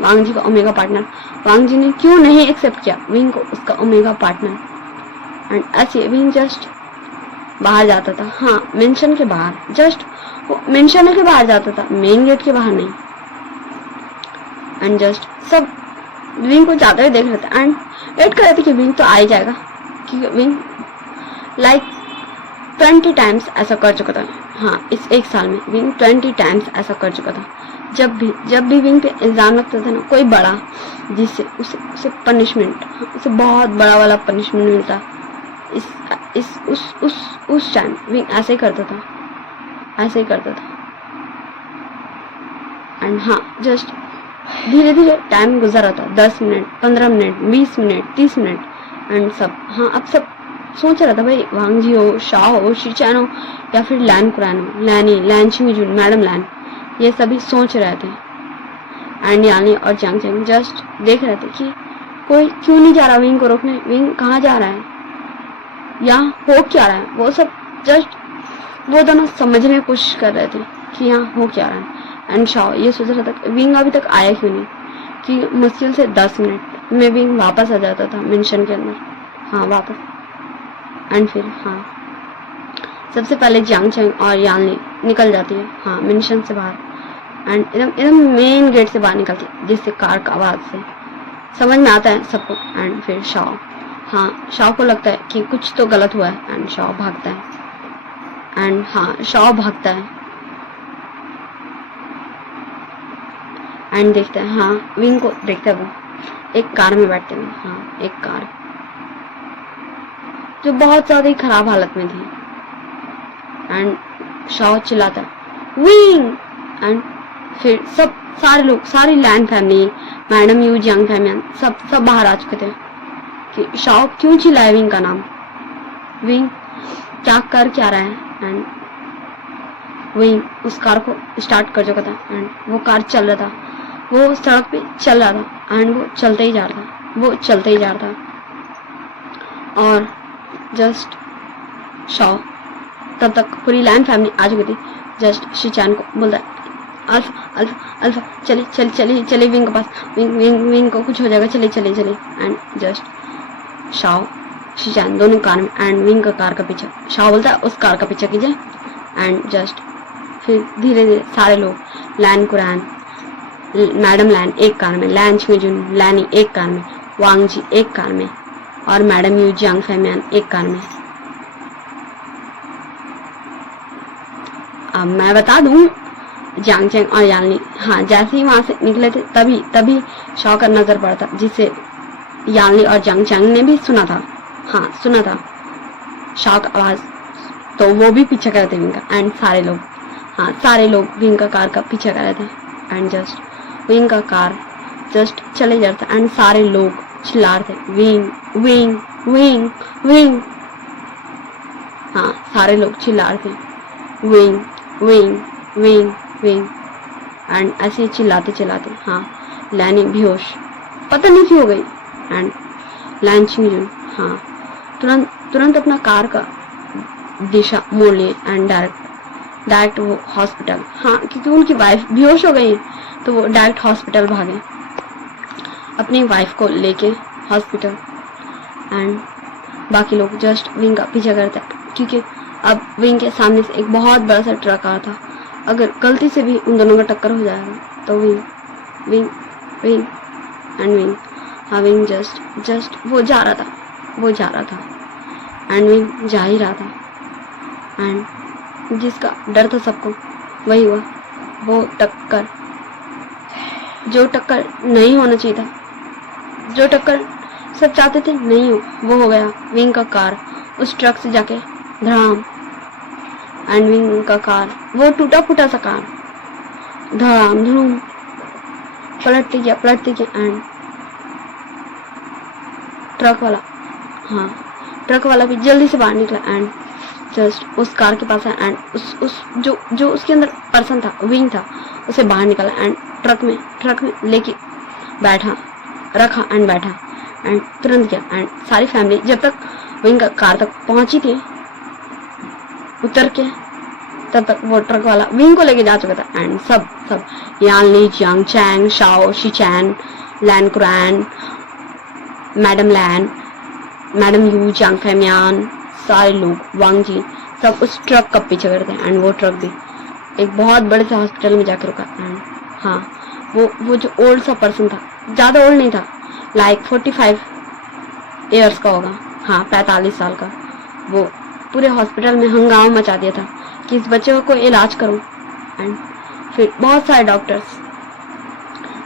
वांग जी का ओमेगा पार्टनर, वांग जी ने क्यों नहीं एक्सेप्ट किया विंग को उसका ओमेगा पार्टनर। एंड ऐसे विंग जस्ट बाहर जाता था, हाँ, मेंशन के बाहर, जस्ट मेंशन के बाहर जाता था, मेन गेट के बाहर नहीं। एंड जस्ट सब विंग को जाते हुए देख रहे थे एंड वेट कर रहे थे कि विंग तो आ ही जाएगा, कि विंग लाइक 20 टाइम्स ऐसा कर चुका था। हाँ, इस 1 साल में विंग 20 टाइम्स ऐसा कर चुका था। जब भी विंग पे इल्जाम लगता था ना कोई बड़ा, जिससे उसे पनिशमेंट, उसे बहुत बड़ा वाला पनिशमेंट मिलता, उस टाइम विंग ऐसे ही करता था। एंड हाँ, जस्ट धीरे धीरे टाइम गुजर रहा था, 10 minute, 15 minute, 20 minute, 30 minute. And सब, हाँ, अब सब सोच रहा था भाई वांग जी हो, शाओ हो, शिचैन हो, या फिर लैन कुरैन हो, लैनी, लैन छिंगजुन, मैडम लैन, ये सभी सोच रहे थे। एंड यानी और जियांग चैंग जस्ट देख रहे थे कि कोई क्यों नहीं जा रहा विंग को रोकने, विंग कहाँ जा रहा है, यहाँ हो क्या रहा है। वो सब जस्ट वो दोनों समझने की कोशिश कर रहे थे कि यहाँ हो क्या रहा है। एंड शाओ ये सोच रहा था विंग अभी तक आया क्यों नहीं, कि मुश्किल से 10 मिनट में विंग वापस आ जाता था मेंशन के अंदर, हाँ, वापस। एंड फिर हाँ, सबसे पहले जियांग चैंग और यानली निकल जाती है, हाँ मेंशन से बाहर, एंड एकदम एकदम मेन गेट से बाहर निकलती है, जिससे कार का आवाज़ से समझ में आता है सबको। एंड फिर शॉ, हाँ शॉ को लगता है कि कुछ तो गलत हुआ है, एंड शॉ भागता है, एंड हाँ शॉ भागता है एंड देखते हैं, हाँ विंग को देखते हैं, वो एक कार में बैठते हुए, हाँ एक कार जो बहुत ज़्यादा ही खराब हालत में थी। एंड शॉ चिल्लाता है विंग, एंड फिर सब सारे लोग, सारी लैन फैमिली, मैडम यू, जंग फैमियन, सब बाहर आ चुके थे कि शॉ क्यों चिल्लाए विंग का नाम, विंग क्या कर क्या रहा है। एंड विंग उस कार को स्टार्ट कर चुका था, एंड वो कार चल रहा था, वो सड़क पे चल रहा था, एंड वो चलते ही जा रहा था, वो चलते ही जा रहा था। और जस्ट शॉ, तब तक पूरी लैन फैमिली आ चुकी थी, जस्ट शिचान को बोलता है अल्फा अल्फा अल्फा चले चले चले चले विंग के पास, विंग को कुछ हो जाएगा, चले चले चले। एंड जस्ट शॉ शिचान दोनों कार में, एंड विंग का कार का पीछा, शॉ बोलता है उस कार का पीछा कीजिए। एंड जस्ट फिर धीरे धीरे सारे लोग, लैन कुरान, मैडम लैन एक कार में, लैन छिंगजुन लैनी एक कार में, वांग जी एक कार में, और मैडम यू, जियांग फैमियन एक कार में। अब मैं बता दूं, जियांग चैंग और यालनी, हाँ जैसे ही वहां से निकले थे तभी शॉ का नजर पड़ा था, जिससे यालनी और जियांग चैंग ने भी सुना था, हाँ सुना था शॉ का आवाज, तो वो भी पीछे कर रहे थे विंग का। एंड सारे लोग, हाँ सारे लोग विंग का कार का पीछे कर रहे थे, एंड जस्ट विंग का कार जस्ट चले जा रहा था, एंड सारे लोग चिल्ला रहे थे विंग विंग विंग विंग, हाँ सारे लोग चिल्ला रहे थे wing wing wing wing. And ऐसे ही चिल्लाते चिल्लाते, हाँ लैनी बेहोश पता नहीं क्यों हो गई, एंड लैन छिंगजुन, हाँ तुरंत अपना कार का दिशा मोड़ लिए, एंड डायरेक्ट वो हॉस्पिटल, हाँ क्योंकि उनकी वाइफ बेहोश हो गई है, तो वो डायरेक्ट हॉस्पिटल भागे अपनी वाइफ को लेके हॉस्पिटल। एंड बाकी लोग जस्ट विंग का पीछा करते हैं, क्योंकि अब विंग के सामने से एक बहुत बड़ा सा ट्रक आ रहा था, अगर गलती से भी उन दोनों का टक्कर हो जाएगा तो wing wing wing and wing, हाँ विंग जस्ट वो जा रहा था, एंड विंग जा ही रहा था, एंड जिसका डर था सबको वही हुआ, वो टक्कर जो टक्कर नहीं होना चाहिए था, जो टक्कर सब चाहते थे नहीं वो हो गया। विंग का कार उस ट्रक से जाके धड़ाम, एंड विंग का कार वो टूटा फूटा सा कार धड़ाम धड़ूम पलटते गया, एंड ट्रक वाला भी जल्दी से बाहर निकला, एंड जस्ट उस कार के पास है, एंड उस जो उसके अंदर पर्सन था, विंग था, उसे बाहर निकाला, एंड ट्रक में लेके रखा एंड बैठा, एंड तुरंत गया। एंड सारी फैमिली जब तक विंग का कार तक पहुंची थी उतर के, तब तक वो ट्रक वाला विंग को लेके जा चुका था, एंड सब यानली, जियांग चैंग, शाओ, शिचैन, लैन कुरान, madam Lan, madam Yu, Jiang Fengmian, सारे लोग, वांग जी, सब उस ट्रक का पीछे करते हैं, एंड वो ट्रक भी एक बहुत बड़े से हॉस्पिटल में जाकर रुका। एंड हाँ वो जो ओल्ड सा पर्सन था, ज़्यादा ओल्ड नहीं था, लाइक 45 ईयर्स का होगा, हाँ 45 साल का, वो पूरे हॉस्पिटल में हंगामा मचा दिया था कि इस बच्चे को इलाज करो। एंड फिर बहुत सारे डॉक्टर्स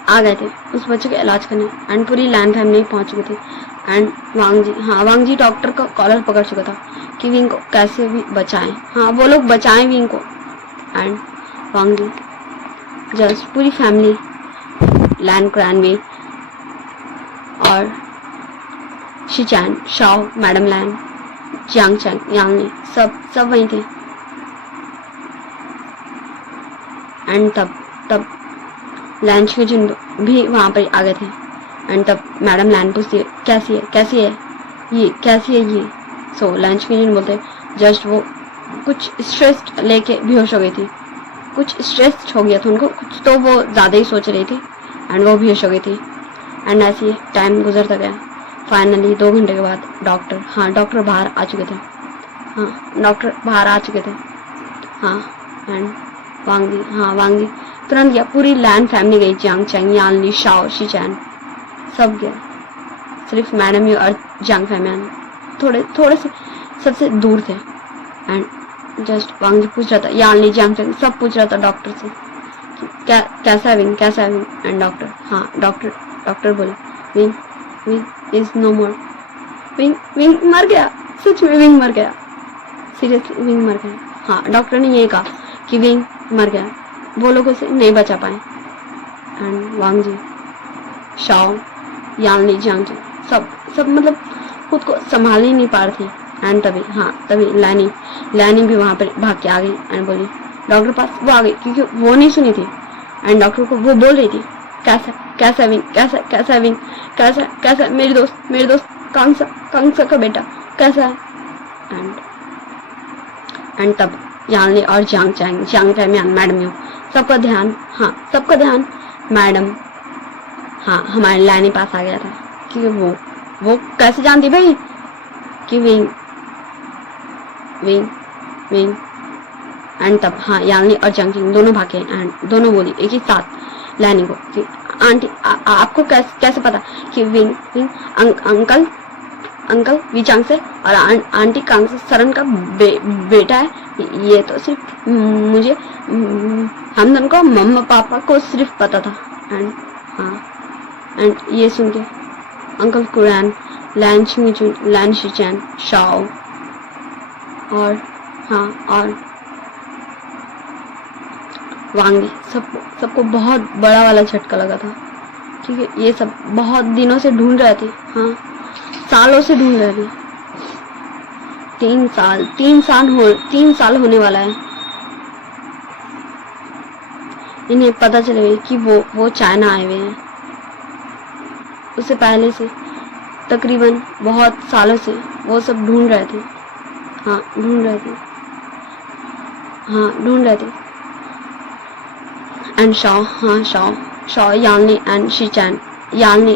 आ गए थे उस बच्चे का इलाज करने, एंड पूरी लैन फैमिली पहुंच चुकी थी। एंड वांग जी डॉक्टर का कॉलर पकड़ चुका था कि विंग को कैसे भी बचाएं, हाँ वो लोग बचाएं विंग को। एंड वांग जी जस्ट पूरी फैमिली, लैन क्रैनबी और शिचैन, Shao, madam Lan, Jiang Chang, यांगली, सब वहीं थे। एंड तब लैन छिंगजुन भी वहाँ पर आ गए थे, एंड तब मैडम लैन पूछती है कैसी है ये। सो लैन छिंगजुन बोलते जस्ट वो कुछ स्ट्रेस लेके बेहोश हो गई थी, कुछ स्ट्रेस हो गया था उनको कुछ, तो वो ज़्यादा ही सोच रही थी, एंड वो बेहोश हो गई थी। एंड ऐसे ही टाइम गुजरता गया। फाइनली 2 घंटे के बाद डॉक्टर बाहर आ चुके थे, हाँ एंड वांग जी, हाँ वांग जी तुरंत गया। पूरी लैन फैमिली गई, जियांग चैंग, यानली, शाओ, शीचैन सब गया। सिर्फ मैडम यू और जियांग फैमियान थोड़े थोड़े से सबसे दूर थे। एंड जस्ट वांग जी पूछ रहा था, यानली, जियांग चैंग सब पूछ रहा था डॉक्टर से क्या कैसा है विंग, कैसा है विंग। एंड डॉक्टर, हाँ डॉक्टर बोले Wing Wing is no more, Wing Wing मर गया, सच में विंग मर गया, सीरियसली विंग मर गया। हाँ डॉक्टर ने यही कहा कि विंग मर गया, वो लोग उसे नहीं बचा पाए। And Wang ji, Shao, Yanli, Jiang सब सब मतलब खुद को संभाल ही नहीं पा रही थी। एंड तभी लैनी भी वहां पर भाग के आ गई एंड बोली डॉक्टर पास वो आ गई, क्योंकि वो नहीं सुनी थी। एंड डॉक्टर को वो बोल रही थी कैसा विंग, कैसा विंग, कैसा मेरी दोस्त कांगसा का बेटा कैसा है। एंड तब यानली और जियांग फैमियान, मैडम यू सबका ध्यान मैडम, हाँ हमारे लैनी पास आ गया था, क्योंकि वो कैसे जानती भाई कि विंग। एंड तब हाँ यानली और जियांग दोनों भागे एंड दोनों बोली एक ही साथ लैनी को कि आंटी आपको कैसे पता कि विंग अंकल वीचांग से और आंटी कांग से सरन का बेटा है, ये तो सिर्फ मुझे हम दोनों को मम्मा पापा को सिर्फ पता था। एंड एंड ये सुन के अंकल कुरैन, लैन शिचैन, शाओ और वांगी सबको बहुत बड़ा वाला झटका लगा था, क्योंकि ये सब बहुत दिनों से ढूंढ रहे थे, हाँ सालों से ढूंढ रहे थे। 3 साल होने वाला है इन्हें पता चले कि वो चाइना आए हुए हैं। उससे पहले से तकरीबन बहुत सालों से वो सब ढूंढ रहे थे, and Shao Yanli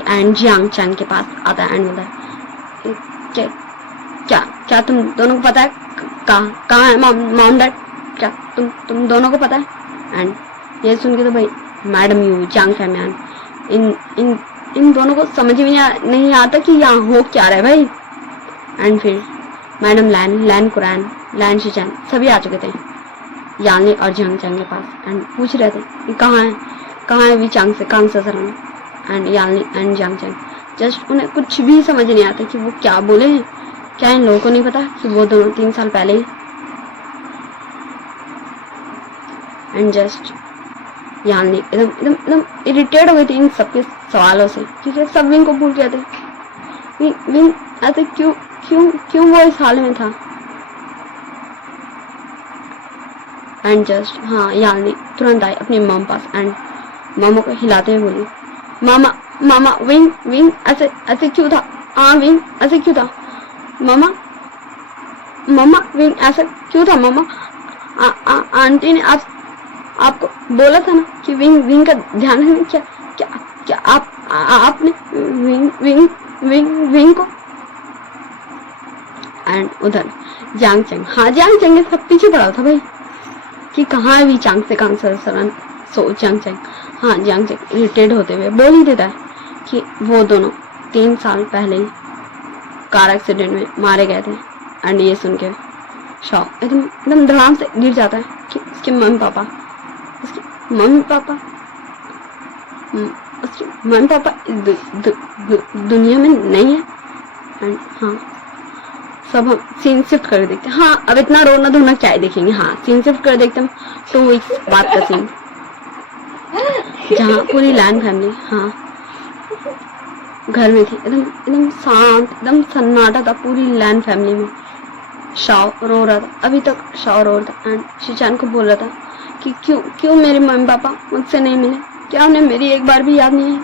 and Jiang Chang के पास आता है एंड बोलता है क्या तुम दोनों को पता है कहाँ है मॉम डैड, क्या तुम दोनों को पता है। एंड ये सुन के तो भाई मैडम यू, जियांग फैमियान, इन दोनों को समझ में नहीं आता कि यहाँ हो क्या रहा है भाई। एंड फिर मैडम लैन कुरैन, लैन शिचैन सभी आ चुके थे यानली और जियांग चैंग के पास एंड पूछ रहे थे कि कहाँ है वीचांग से कांग से सरन। And Yanli and Jiang Chang just उन्हें कुछ भी समझ नहीं आता कि वो क्या बोले हैं। क्या इन लोगों को नहीं पता कि वो दोनों 3 साल पहले ही। एंड जस्ट यानली एकदम इरिटेट हो गई थी इन सबके सवालों से, क्योंकि सब विंग को भूल गए थे। विंग ऐसे क्यों वो इस हाल में था। एंड जस्ट हाँ यानली तुरंत आई अपनी मम पास एंड मामा को हिलाते हुए बोली मामा विंग ऐसे क्यों था, हाँ विंग ऐसे क्यों था मामा विंग ऐसा क्यों था मामा। आंटी ने आपको बोला था ना कि विंग का ध्यान है। क्या आपने विंग को। एंड उधर जियांग चैंग सब पीछे पड़ा था भाई कि कहाँ है वीचांग से कांग सरन। सो जियांग चैंग इरिटेट होते हुए बोल ही देता है कि वो दोनों 3 साल पहले ही कार एक्सीडेंट में मारे गए थे। एंड ये सुन के शॉक एकदम धड़ाम से गिर जाता है कि उसके मम्मी पापा दुनिया में नहीं है। एंड हाँ सब हम सीन शिफ्ट कर देखते हैं। हाँ अब इतना रोना धोना क्या ही देखेंगे, हाँ सीन शिफ्ट कर देखते हम 2 वीक्स बाद का सीन, जहाँ पूरी लैन फैमिली हाँ घर में थी। एकदम शांत, एकदम सन्नाटा था पूरी लैन फैमिली में। शाओ रो रहा था, अभी तक शाओ रो रहा था एंड शिचैन को बोल रहा था कि क्यों मेरे मम्मी पापा मुझसे नहीं मिले, क्या उन्हें मेरी एक बार भी याद नहीं है।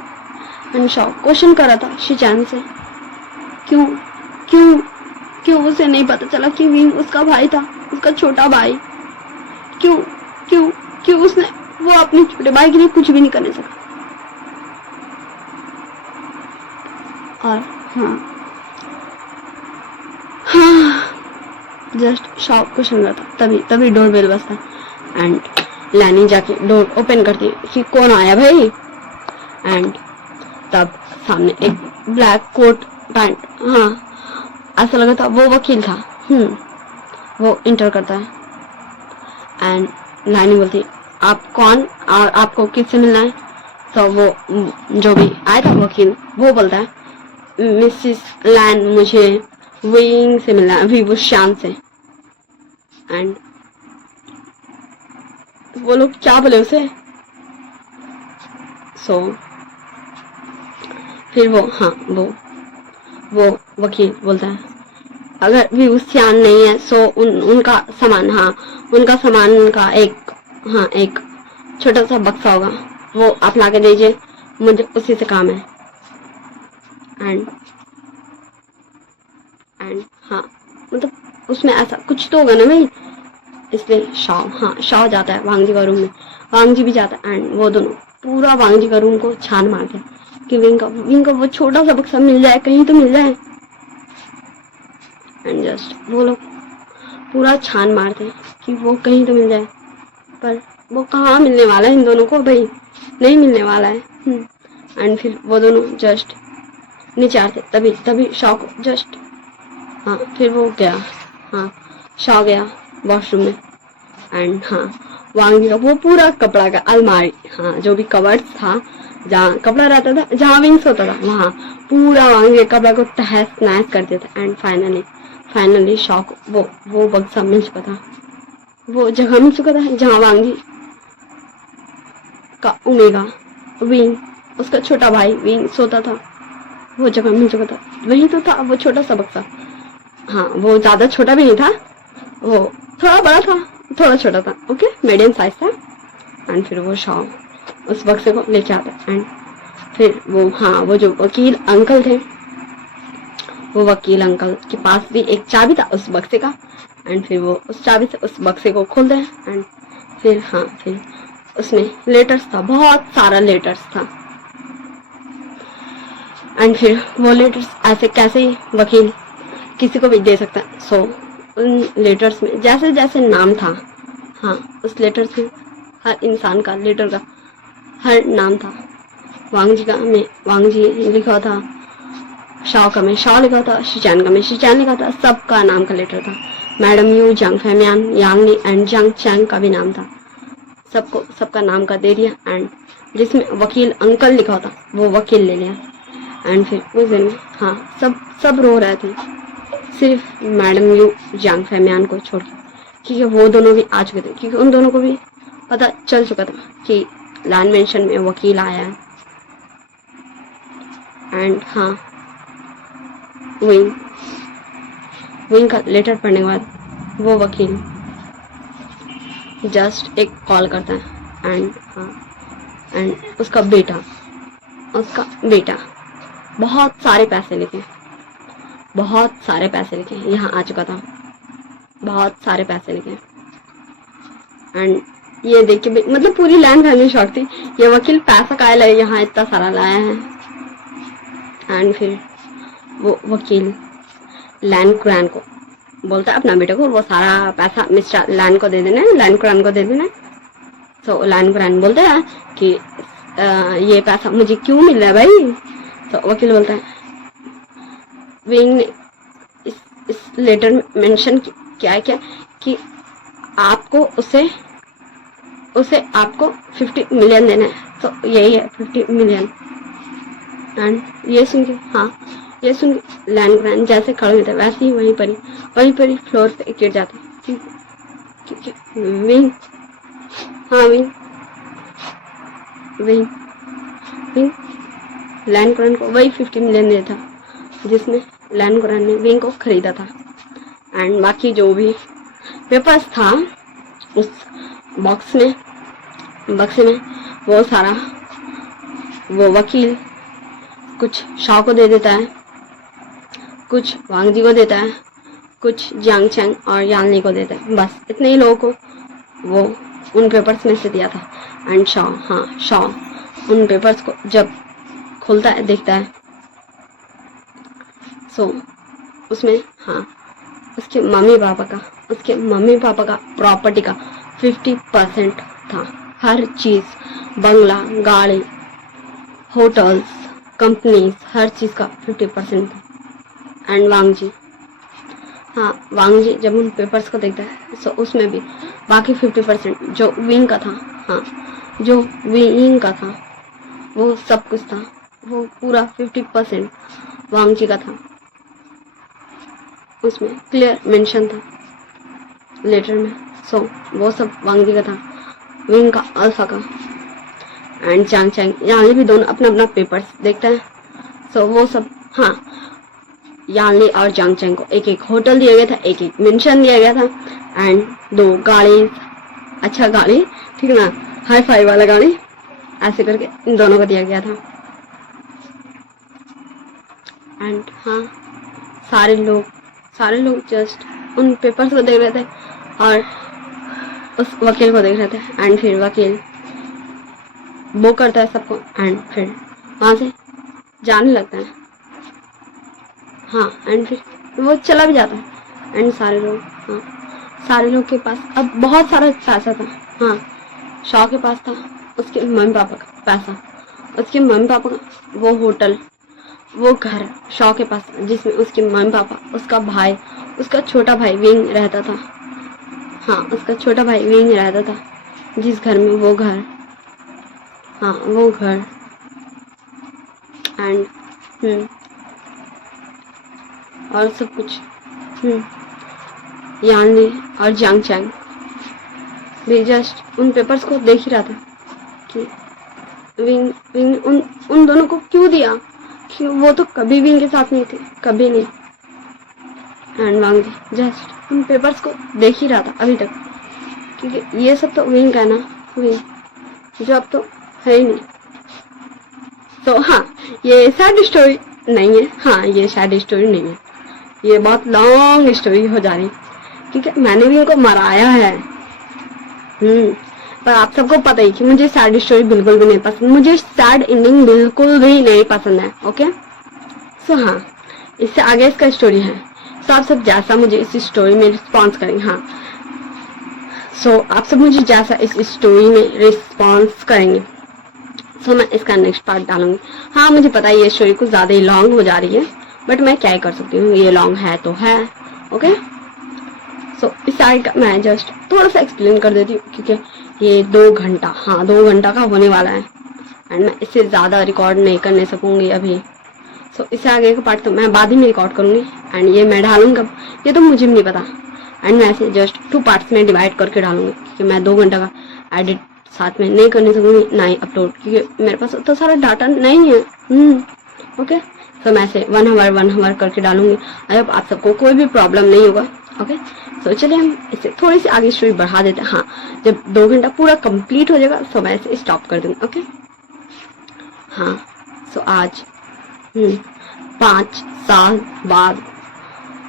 एंड शाओ क्वेश्चन कर रहा था शिचैन से क्यों उसे नहीं पता चला कि विंग उसका भाई था, उसका छोटा भाई। क्यों उसने वो अपने छोटे भाई के लिए कुछ भी नहीं करने सका। और हाँ जस्ट शॉप को सुन रहा था, तभी डोर बेल बजता एंड लैनी जाके डोर ओपन करती है कि कौन आया भाई। एंड तब सामने एक ब्लैक कोट पैंट, हाँ ऐसा लगा था वो वकील था। वो इंटर करता है एंड लैनी बोलती आप कौन और आपको किससे मिलना है। तो वो जो भी आया था वकील वो बोलता है मिसिस लैन मुझे विंग से मिलना है, अभी वो श्याम से। एंड वो लोग क्या बोले उसे। सो फिर वो वकील बोलता है अगर भी उस श्याम नहीं है सो उनका सामान का एक छोटा सा बक्सा होगा, वो आप ला के दीजिए, मुझे उसी से काम है। एंड हाँ मतलब उसमें ऐसा कुछ तो होगा ना भाई, इसलिए शाह जाता है वांग जी का रूम में, वांग जी भी जाता है एंड वो दोनों पूरा वांग जी का रूम को छान मारते हैं कि विंग का वो छोटा सा बक्सा मिल जाए, कहीं तो मिल जाए। एंड जस्ट वो लोग पूरा छान मारते हैं कि वो कहीं तो मिल जाए, पर वो कहाँ मिलने वाला है इन दोनों को भाई, नहीं मिलने वाला है। एंड फिर वो दोनों जस्ट नीचे आते तभी शाह को जस्ट फिर वो गया, शाह गया वॉशरूम में। एंड वांग जी का वो पूरा कपड़ा का अलमारी, जो भी कवर्ड था जहाँ कपड़ा रहता था, जहाँ विंग्स होता था, वहाँ पूरा वांग जी कपड़ा को तहस नहस कर दिया था। एंड फाइनली शाह को वो बक्सा मिल चुका था, वो जगह मिल चुका था जहाँ वांग जी का ओमेगा विंग, उसका छोटा भाई विंग सोता था, वो जगह मिल चुका था। वही तो था वो छोटा सा बक्सा, वो ज्यादा छोटा भी नहीं था, वो थोड़ा बड़ा था, थोड़ा छोटा था, ओके मीडियम साइज था। एंड फिर वो शाह उस बक्से को लेके आता। एंड फिर वो जो वकील अंकल थे, वो वकील अंकल के पास भी एक चाबी था उस बक्से का। एंड फिर वो उस चाबी से उस बक्से को खोलते हैं। एंड फिर उसमें लेटर्स था, बहुत सारा लेटर्स था। एंड फिर वो लेटर्स ऐसे कैसे ही वकील किसी को भी दे सकता है। सो उन लेटर्स में जैसे जैसे नाम था, उस लेटर्स में हर इंसान का लेटर का हर नाम था। वांग जी का में वांग जी लिखा था, शाह का में शाह लिखा था, शिचान का में शिचान लिखा था, सबका नाम का लेटर था। मैडम यू, जंग फैमियान, यांगनी एंड जंग चैंग का भी नाम था, सबका नाम का दे दिया। एंड जिसमें वकील अंकल लिखा था वो वकील ले लिया। एंड फिर उस दिन सब रो रहे थे, सिर्फ मैडम यू जंग फैमियान को छोड़ के, क्योंकि वो दोनों भी आ चुके थे, क्योंकि उन दोनों को भी पता चल चुका था कि लैंड मेंशन में वकील आया है। एंड विंग का लेटर पढ़ने के बाद वो वकील जस्ट एक कॉल करता है। एंड उसका बेटा बहुत सारे पैसे लेके यहाँ आ चुका था, बहुत सारे पैसे लेके। एंड ये देख के मतलब पूरी लैंड फैमिली शॉक थी, ये वकील पैसा काहे लाए यहाँ इतना सारा लाया है। एंड फिर वो वकील लैंड क्रैन को बोलता है अपना बेटे को वो सारा पैसा मिस्टर लैंड को दे देना है, लैंड क्रैन को दे देना है। तो लैंड क्रैन बोलते हैं कि ये पैसा मुझे क्यों मिल रहा है भाई। तो वकील बोलता है विंग ने इस लेटर में मेंशन किया है क्या कि आपको उसे आपको 50 मिलियन देना है, तो यही है 50 मिलियन। एंड ये सुन के लैंड ग्रैंड जैसे खड़े होते वैसे ही वहीं पर ही फ्लोर पे गिर जाते, क्योंकि विंग लैंड ग्रैंड को वही 50 मिलियन दिया था जिसमें लैंड ग्रैंड ने विंग को खरीदा था। एंड बाकी जो भी पेपर्स था उस बक्से में वो सारा वो वकील कुछ शाह को दे देता है, कुछ वांग जी को देता है, कुछ जियांग चैंग और यानली को देता है। बस इतने ही लोगों को वो उन पेपर्स में से दिया था। एंड शाह उन पेपर्स को जब खोलता है देखता है, सो उसमें उसके मम्मी पापा का प्रॉपर्टी का 50% था। हर चीज़, बंगला, गाड़ी, होटल्स, कंपनीज, हर चीज़ का 50% था। एंड वांगजी, हाँ वांगजी जब उन पेपर्स को देखता है तो उसमें भी बाकी 50% जो विंग का था, हाँ जो विंग का था वो सब कुछ था, वो पूरा 50% वांगजी का था। उसमें क्लियर मेंशन था लेटर में। सो वो सब वांगजी का था, विंग का, अल्फा का। एंड चांग चैंग, यहाँ भी दोनों अपना अपना पेपर्स देखते हैं। सो वो सब, हाँ यानली और जांग चैंग को एक एक होटल दिया गया था, एक एक मेंशन दिया गया था। एंड 2 गाड़ी, अच्छा गाड़ी, ठीक है ना, हाई फाई वाला गाड़ी, ऐसे करके इन दोनों को दिया गया था। एंड हाँ सारे लोग जस्ट उन पेपर्स को देख रहे थे और उस वकील को देख रहे थे। एंड फिर वकील वो करता है सबको एंड फिर वहाँ से जाने लगता है। हाँ एंड फिर वो चला भी जाता है। एंड सारे लोग, हाँ सारे लोग के पास अब बहुत सारा पैसा था। हाँ शॉ के पास था उसके मम्मी पापा का पैसा, उसके मम्मी पापा का वो होटल, वो घर शॉ के पास जिसमें उसके मम्मी पापा, उसका भाई, उसका छोटा भाई विंग रहता था। हाँ उसका छोटा भाई विंग रहता था जिस घर में वो घर, हाँ वो घर। एंड और सब कुछ यानली और जांग चैंग भी जस्ट उन पेपर्स को देख ही रहा था कि विंग विंग उन दोनों को क्यों दिया, कि वो तो कभी विंग के साथ नहीं थे, कभी नहीं। एंड वांगजी जस्ट उन पेपर्स को देख ही रहा था अभी तक, क्योंकि ये सब तो विंग का है ना, विंग जो अब तो है ही नहीं। तो हाँ ये सैड स्टोरी नहीं है, हाँ ये सैड स्टोरी नहीं है, ये बहुत लॉन्ग स्टोरी हो जा रही, क्योंकि मैंने भी उनको मराया है। पर आप सबको पता ही कि मुझे सैड स्टोरी बिल्कुल भी नहीं पसंद, मुझे सैड एंडिंग बिल्कुल भी नहीं पसंद है। ओके सो हाँ इससे आगे इसका स्टोरी है। सो आप सब जैसा मुझे इस स्टोरी में रिस्पॉन्स करेंगे, हाँ सो आप सब मुझे जैसा इस स्टोरी में रिस्पॉन्स करेंगे सो मैं इसका नेक्स्ट पार्ट डालूंगी। हाँ मुझे पता है ये स्टोरी कुछ ज़्यादा ही लॉन्ग हो जा रही है, बट मैं क्या कर सकती हूँ, ये लॉन्ग है तो है। ओके सो इस साइड का मैं जस्ट थोड़ा सा एक्सप्लेन कर देती हूँ, क्योंकि ये 2 घंटा, हाँ 2 घंटा का होने वाला है एंड मैं इससे ज़्यादा रिकॉर्ड नहीं करने सकूँगी अभी। सो इससे आगे का पार्ट तो मैं बाद ही में रिकॉर्ड करूँगी एंड ये मैं डालूंगा ये तो मुझे भी नहीं पता। एंड मैं ऐसे जस्ट 2 पार्ट्स में डिवाइड करके डालूंगी, क्योंकि मैं 2 घंटा का एडिट साथ में नहीं करने सकूँगी, ना ही अपलोड, क्योंकि मेरे पास तो सारा डाटा नहीं है। ओके तो मैं ऐसे 1 आवर करके डालूंगी। आई होप आप सबको कोई भी प्रॉब्लम नहीं होगा। ओके सो चलिए हम इसे थोड़ी सी आगे स्टोरी बढ़ा देते हैं। हाँ जब 2 घंटा पूरा कंप्लीट हो जाएगा तो मैं इसे स्टॉप कर दूंगी। ओके हाँ सो आज 5 साल बाद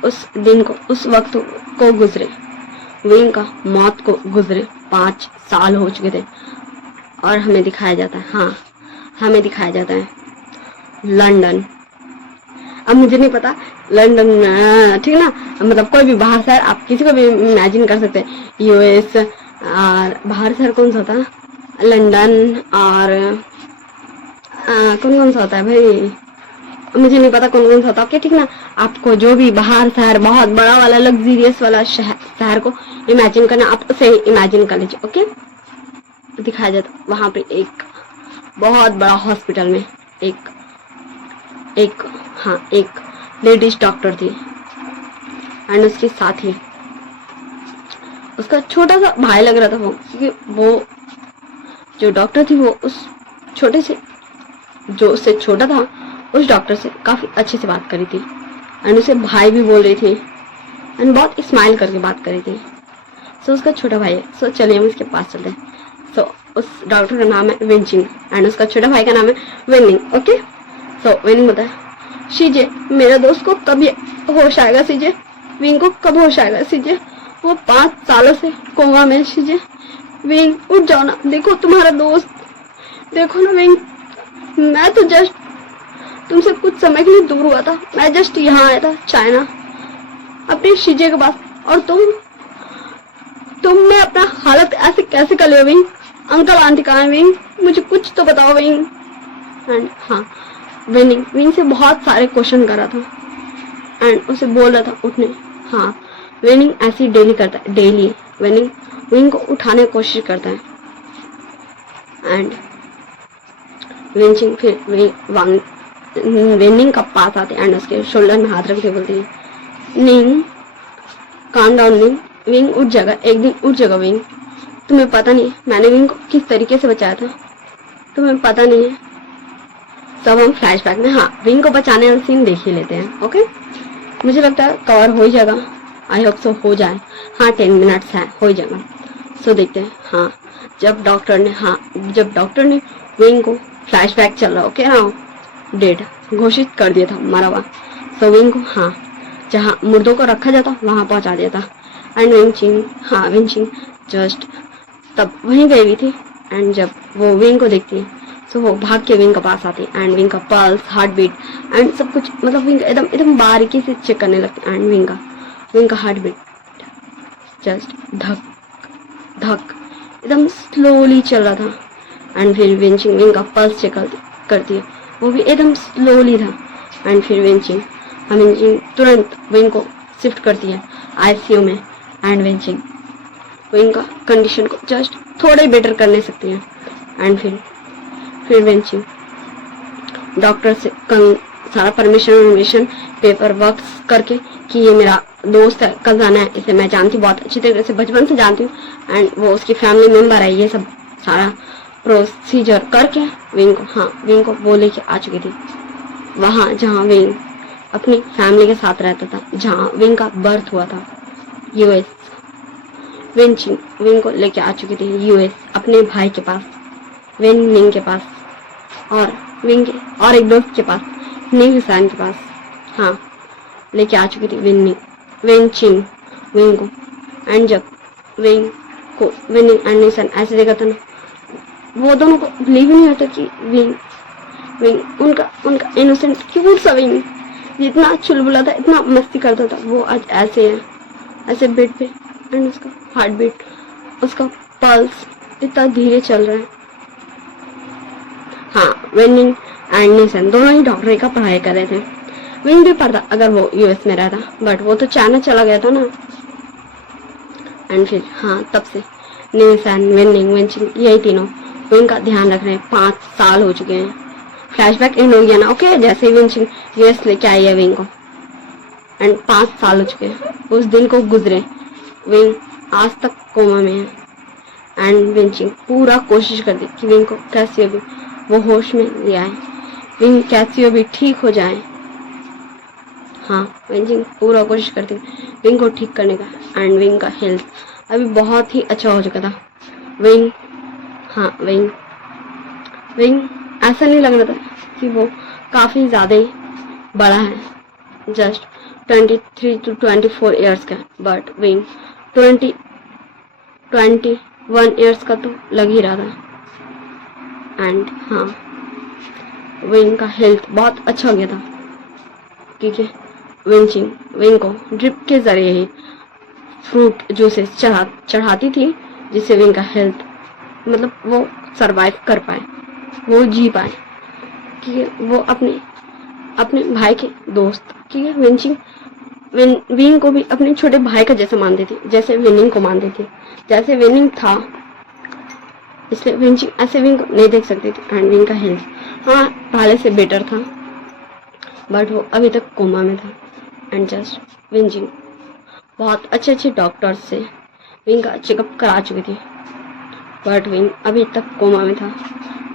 उस दिन को, उस वक्त को गुजरे, विंग का मौत को गुजरे 5 साल हो चुके थे और हमें दिखाया जाता है, हाँ हमें दिखाया जाता है लंदन। अब मुझे नहीं पता लंदन, ठीक है ना, मतलब कोई भी बाहर शहर आप किसी को भी इमेजिन कर सकते हैं। यूएस और बाहर शहर कौन सा होता है, लंदन और कौन सा होता है भाई, मुझे नहीं पता कौन कौन सा होता है। ओके ठीक ना, आपको जो भी बाहर शहर बहुत बड़ा वाला लग्जरियस वाला शहर को इमेजिन करना, आप उसे इमेजिन कर लीजिए। ओके दिखाया जाता वहां पे एक बहुत बड़ा हॉस्पिटल में एक लेडीज डॉक्टर थी एंड उसके साथ ही उसका छोटा सा भाई लग रहा था वो, क्योंकि वो जो डॉक्टर थी वो उस छोटे से, जो उससे छोटा था उस डॉक्टर से काफी अच्छे से बात करी थी एंड उसे भाई भी बोल रही थी एंड बहुत स्माइल करके बात करी थी। सो उसका छोटा भाई है। सो चलिए हम उसके पास चलते हैं। सो उस डॉक्टर का नाम है विंचिंग एंड उसका छोटा भाई का नाम है विनिंग। ओके सो विनिंग बोलता है, सीजे मेरे दोस्त को कब होश आएगा, सीजे विंग को कब होश आएगा, सीजे वो 5 सालों से कोमा में, सीजे विंग उठ जाओ ना, देखो तुम्हारा दोस्त, देखो ना विंग, मैं तो जस्ट तुमसे कुछ समय के लिए दूर हुआ था, मैं जस्ट यहाँ आया था चाइना अपने सीजे के पास, और तुमने अपना हालत ऐसे कैसे कर लिया विंग? अंकल आंटी कहाँ है विंग? मुझे कुछ तो बताओ विंग। एंड हाँ, विंग विंग से बहुत सारे क्वेश्चन कर रहा था एंड उसे बोल रहा था उठने। हाँ, विंग ऐसे ही डेली करता है, डेली विंग विंग को उठाने की कोशिश करता है एंड विंचिंग फिर विनिंग का पास आते एंड उसके शोल्डर में हाथ रख के बोलती है, निंग काम डाउन विंग। विंग उठ जाएगा, एक दिन उठ जाएगा विंग। तुम्हें पता नहीं मैंने विंग को किस तरीके से बचाया था, तुम्हें पता नहीं है। सब हम फ्लैशबैक में हाँ विंग को बचाने वाला सीन देख ही लेते हैं। ओके, मुझे लगता है कवर हो ही जाएगा, आई होप सो हो जाए। हाँ 10 मिनट्स है, हो ही जाएगा। सो देखते हैं। हाँ जब डॉक्टर ने विंग को फ्लैशबैक चल रहा ओके हाँ डेड घोषित कर दिया था, मरा हुआ। सो विंग को हाँ जहाँ मुर्दों को रखा जाता वहां पहुंचा दिया था एंड विंचिंग जस्ट तब वहीं गई हुई थी एंड जब वो विंग को देखती है सो वो भाग के विंग के पास आती है एंड विंग का पल्स, हार्ट बीट एंड सब कुछ मतलब विंग एकदम एकदम बारीकी से चेक करने लगती है एंड विंग का हार्ट बीट जस्ट धक धक एकदम स्लोली चल रहा था एंड फिर विंग का पल्स चेक करती है, वो भी एकदम स्लोली था एंड फिर विंचिंग तुरंत विंग को शिफ्ट करती है आईसीयू में एंड विंग का कंडीशन को जस्ट थोड़ा ही बेटर करने सकती है एंड फिर विंचिंग डॉक्टर से सारा परमिशन पेपर वर्क करके कि ये मेरा दोस्त है, कजन है, इसे मैं जानती हूँ बहुत अच्छी तरीके से, बचपन से जानती हूँ एंड वो उसकी फैमिली मेंबर है, ये सब सारा प्रोसीजर करके विंग को वो लेके आ चुकी थी वहाँ जहाँ विंग अपनी फैमिली के साथ रहता था, जहाँ विंग का बर्थ हुआ था यूएस। विंग को लेके आ चुकी थी यूएस अपने भाई के पास, विंग के पास और विंग के और एक दोस्त के पास, निंग के पास। हाँ लेके आ चुकी थी विंग को एंड जब विंग एंड निशान ऐसे देखा था ना, वो दोनों को बिलीव नहीं होता कि विंग उनका इनोसेंट क्यूट सा विंग जितना चुलबुला था, इतना मस्ती करता था, वो आज ऐसे है, ऐसे बेड पे एंड उसका हार्ट बीट, उसका पल्स इतना धीरे चल रहा है। हाँ विंग एंड निशान दोनों ही डॉक्टरी का पढ़ाई कर रहे थे। विंग भी पढ़ता अगर वो यूएस में रहता, बट वो तो चाइना चला गया था ना एंड फिर हाँ तब से निशान विंचिंग यही तीनों विंग का ध्यान रख रहे हैं। 5 साल हो चुके हैं, फ्लैशबैक एंड हो गया ना ओके, जैसे ही विंचिंग यूएस लेके आई है विंग को एंड 5 साल हो चुके हैं उस दिन को गुजरे। विंग आज तक कोमा में है एंड विंचिंग पूरा कोशिश कर दी कि विंग को कैसी भी वो होश में ले आए, विंग कैसी भी ठीक हो जाए। हाँ विंचिंग पूरा कोशिश करती विंग को ठीक करने का एंड विंग का हेल्थ अभी बहुत ही अच्छा हो चुका था। विंग ऐसा नहीं लग रहा था कि वो काफ़ी ज़्यादा ही बड़ा है, जस्ट 23 to 24 इयर्स का, बट विंग 21 इयर्स का तो लग ही रहा था एंड हाँ विंग का हेल्थ बहुत अच्छा हो गया था क्योंकि विंग को ड्रिप के जरिए ही फ्रूट जूसेस चढ़ाती थी जिससे विंग का हेल्थ मतलब वो सरवाइव कर पाए, वो जी पाए कि वो अपने भाई के दोस्त कि विंग को भी अपने छोटे भाई का जैसा मानती थी, जैसे विनिंग को मानती थी, जैसे विनिंग था, इसलिए विंचिंग ऐसे विंग को नहीं देख सकती थी एंड विंग का हेल्थ हाँ पहले से बेटर था बट वो अभी तक कोमा में था एंड जस्ट विंचिंग बहुत अच्छे डॉक्टर्स से विंग का चेकअप करा चुकी थी बट विंग अभी तक कोमा में था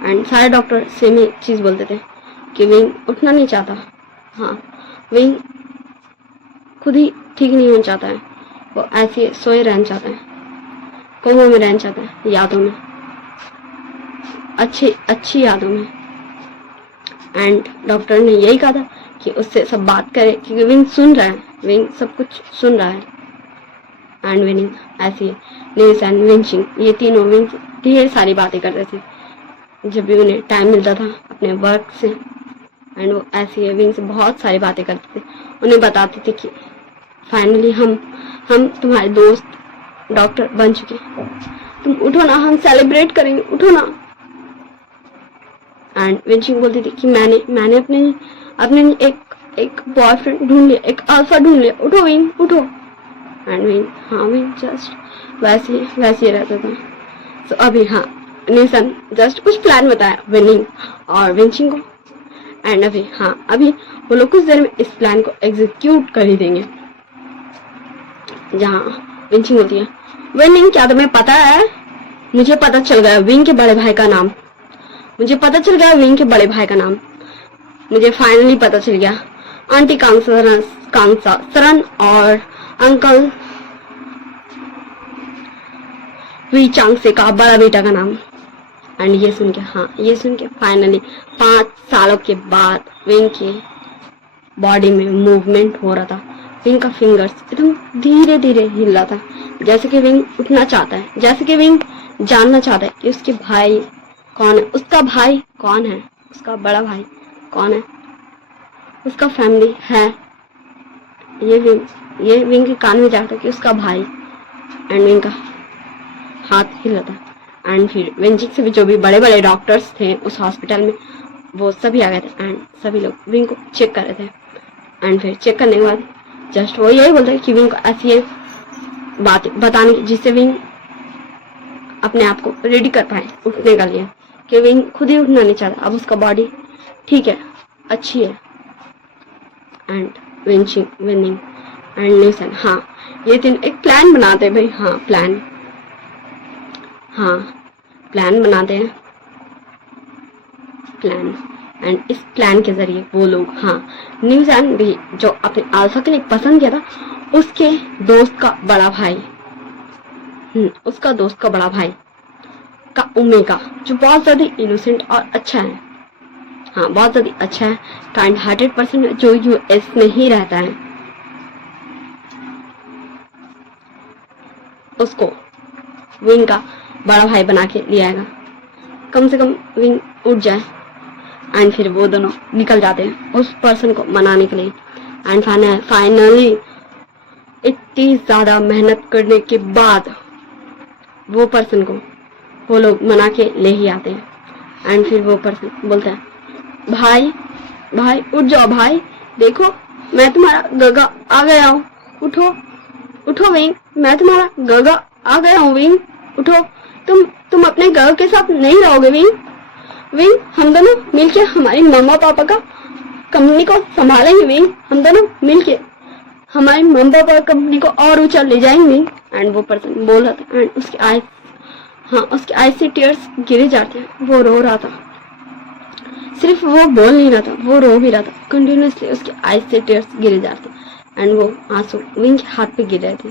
एंड सारे डॉक्टर सेम ही चीज़ बोलते थे कि विंग उठना नहीं चाहता। हाँ विंग खुद ही ठीक नहीं होना चाहता है, वो ऐसे सोए रहना चाहता है, कोमा में रहना चाहता है, यादों में, अच्छी यादों में एंड डॉक्टर ने यही कहा था कि उससे सब बात करे क्योंकि विंग सुन रहा है, विंग सब कुछ सुन रहा है एंड विनिंग ऐसी न्यूज एंड विंचिंग ये तीनों विंग ढेर सारी बातें करते थे जब भी उन्हें टाइम मिलता था अपने वर्क से एंड वो ऐसी विंग से बहुत सारी बातें करते थे, उन्हें बताते थे कि फाइनली हम तुम्हारे दोस्त डॉक्टर बन चुके, तुम उठो ना, हम सेलिब्रेट करेंगे, उठो ना। एंड विंचिंग बोलती थी कि मैंने अपने एक बॉयफ्रेंड ढूंढ लिया, एक अल्फा ढूंढ लिया, उठो विंग उठो। एंड विंग, हाँ विंग जस्ट वैसे ही रहता था। सो अभी हाँ, निसन जस्ट कुछ प्लान बताया विनिंग और विंचिंग को। एंड अभी वो लोग कुछ देर में इस प्लान को एग्जीक्यूट कर ही देंगे। जहाँ विंचिंग होती है, विनिंग क्या तुम्हें पता है, मुझे पता चल गया विंग के बड़े भाई का नाम, मुझे पता चल गया विंग के बड़े भाई का नाम, मुझे फाइनली पता चल गया। आंटी कांगसा सरन और अंकल वी चांगसे का बड़ा बेटा का नाम। एंड ये सुन के फाइनली 5 सालों के बाद विंग के बॉडी में मूवमेंट हो रहा था। विंग का फिंगर्स एकदम धीरे धीरे हिल रहा था, जैसे कि विंग उठना चाहता है, जैसे कि विंग जानना चाहता है कि उसके भाई कौन है, उसका भाई कौन है, उसका बड़ा भाई कौन है, उसका फैमिली है। ये विंग के कान में जाता कि उसका भाई। एंड विंग का हाथ हिल रहा था। एंड फिर विंचिंग से भी जो भी बड़े बड़े डॉक्टर्स थे उस हॉस्पिटल में, वो सभी आ गए थे। एंड सभी लोग विंग को चेक कर रहे थे। एंड फिर चेक करने के बाद जस्ट वो यही बोलते कि विंग को ऐसी बात बताने की जिससे विंग अपने आप को रेडी कर पाए उठने का लिए, कि विंग खुद ही उठना नहीं चाहता, अब उसका बॉडी ठीक है, अच्छी है। एंड विनिंग एंड निसन, हाँ ये तीन एक प्लान बनाते हैं भाई, प्लान बनाते हैं प्लान। एंड इस प्लान के जरिए वो लोग न्यूज़ैन भी जो अपने अल्फा के लिए पसंद किया था, उसके दोस्त का बड़ा भाई, उसका दोस्त का बड़ा भाई का ओमेगा, जो बहुत ज्यादा इनोसेंट और अच्छा है, बहुत ज्यादा अच्छा है, काइंड हार्टेड पर्सन, जो यूएस में ही रहता है, उसको विंग का बड़ा भाई बना के ले आएगा। कम से कम विंग उठ जाए। एंड फिर वो दोनों निकल जाते हैं उस पर्सन को मनाने के लिए। एंड फाइनली इतनी ज्यादा मेहनत करने के बाद वो पर्सन को वो लोग मना के ले ही आते हैं। एंड फिर वो पर्सन बोलता है, भाई उठ जाओ भाई, देखो मैं तुम्हारा गगा आ गया हूँ, उठो विंग, मैं तुम्हारा गगा आ गया हूँ विंग, उठो। तुम अपने गगा के साथ नहीं रहोगे विंग, हम दोनों मिलके हमारी मम्मा पापा का कंपनी को संभालेंगे विंग, हम दोनों मिलके हमारी मम्मा पापा कंपनी को और ऊंचा ले जाएंगे। एंड वो पर्सन बोल रहा था। एंड उसके आई से टीयर्स गिरे जाते हैं। वो रो रहा था, सिर्फ वो बोल नहीं रहा था, वो रो भी रहा था कंटिन्यूसली। उसके आई से टीयर्स गिरे जाते एंड वो आंसू विंग के हाथ पे गिर रहे थे।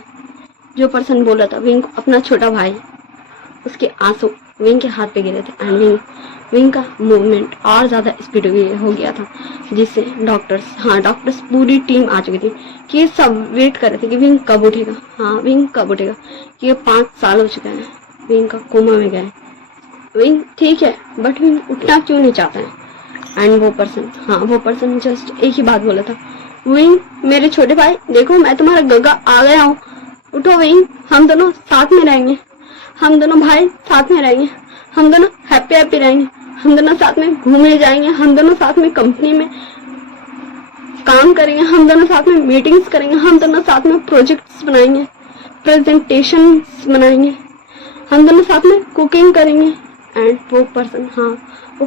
जो पर्सन बोल रहा था विंग को अपना छोटा भाई, उसके आंसू विंग के हाथ पे गिरे थे। एंड विंग का मूवमेंट और ज्यादा स्पीड हो गया था, जिससे डॉक्टर्स पूरी टीम आ चुकी थी कि ये सब वेट कर रहे थे कि विंग कब उठेगा, विंग कब उठेगा, कि ये 5 साल हो चुके हैं विंग का कोमा में गए। विंग ठीक है, बट विंग उठना क्यों नहीं चाहता है। एंड वो पर्सन जस्ट एक ही बात बोला था, विंग मेरे छोटे भाई, देखो मैं तुम्हारा गगा आ गया हूँ, उठो विंग, हम दोनों साथ में रहेंगे, हम दोनों भाई साथ में रहेंगे, हम दोनों हैप्पी रहेंगे, हम दोनों साथ में घूमने जाएंगे, हम दोनों साथ में कंपनी में काम करेंगे, हम दोनों साथ में मीटिंग्स करेंगे, हम दोनों साथ में प्रोजेक्ट्स बनाएंगे, प्रेजेंटेशंस बनाएंगे, हम दोनों साथ में कुकिंग करेंगे। एंड वो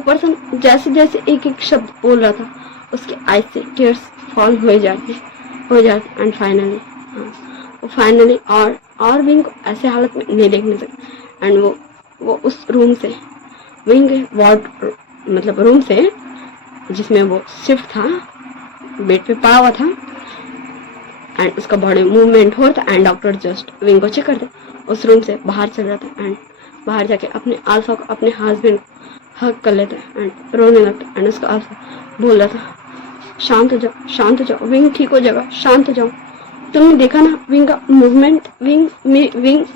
पर्सन जैसे जैसे एक एक शब्द बोल रहा था, उसके आई से टीयर्स फॉल हो जाते। एंड फाइनली और विंग को ऐसे हालत में नहीं देखने सके। एंड वो उस रूम से, विंग वार्ड मतलब रूम से जिसमें वो शिफ्ट था, बेड पे पड़ा हुआ था, एंड उसका बॉडी मूवमेंट हो रहा था। एंड डॉक्टर जस्ट विंग को चेक करते उस रूम से बाहर चल रहा था। एंड बाहर जाके अपने अल्फा को, अपने हस्बैंड हक कर लेता है एंड रोने लगता। एंड उसका अल्फा बोल रहा था, शांत हो जाओ विंग, ठीक हो जाएगा, शांत हो जाओ। तुमने देखा ना विंग का मूवमेंट, विंग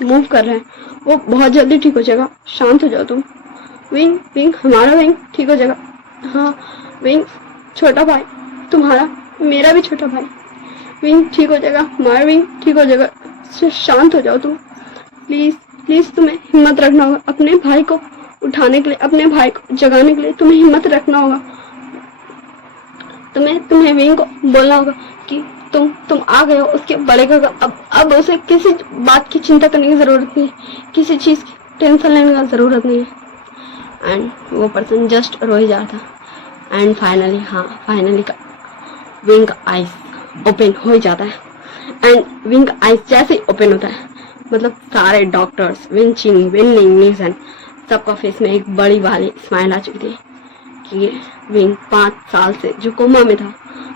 मूव कर रहा है, वो बहुत जल्दी ठीक हो जाएगा, शांत हो जाओ तुम। विंग हमारा विंग ठीक हो जाएगा, विंग छोटा भाई तुम्हारा, मेरा भी छोटा भाई, विंग ठीक हो जाएगा, हमारा विंग ठीक हो जाएगा, शांत हो जाओ तुम। प्लीज प्लीज तुम्हें हिम्मत रखना होगा अपने भाई को उठाने के लिए, अपने भाई को जगाने के लिए तुम्हें हिम्मत रखना होगा। तुम्हें विंग को बोलना होगा कि तुम आ गए हो उसके बड़े का। अब उसे किसी बात की चिंता करने की जरूरत नहीं, किसी चीज की टेंशन लेने का जरूरत नहीं है। एंड वो पर्सन जस्ट रो ही जा रहा था। एंड फाइनली का विंग का आइज ओपन हो ही जाता है। एंड विंग का आइज जैसे ही ओपन होता है, मतलब सारे डॉक्टर्स, विंचिंग, विनलिंग, नीसन, सबका फेस में एक बड़ी वाली स्माइल आ चुकी थी कि विंग 5 साल से जो कोमा में था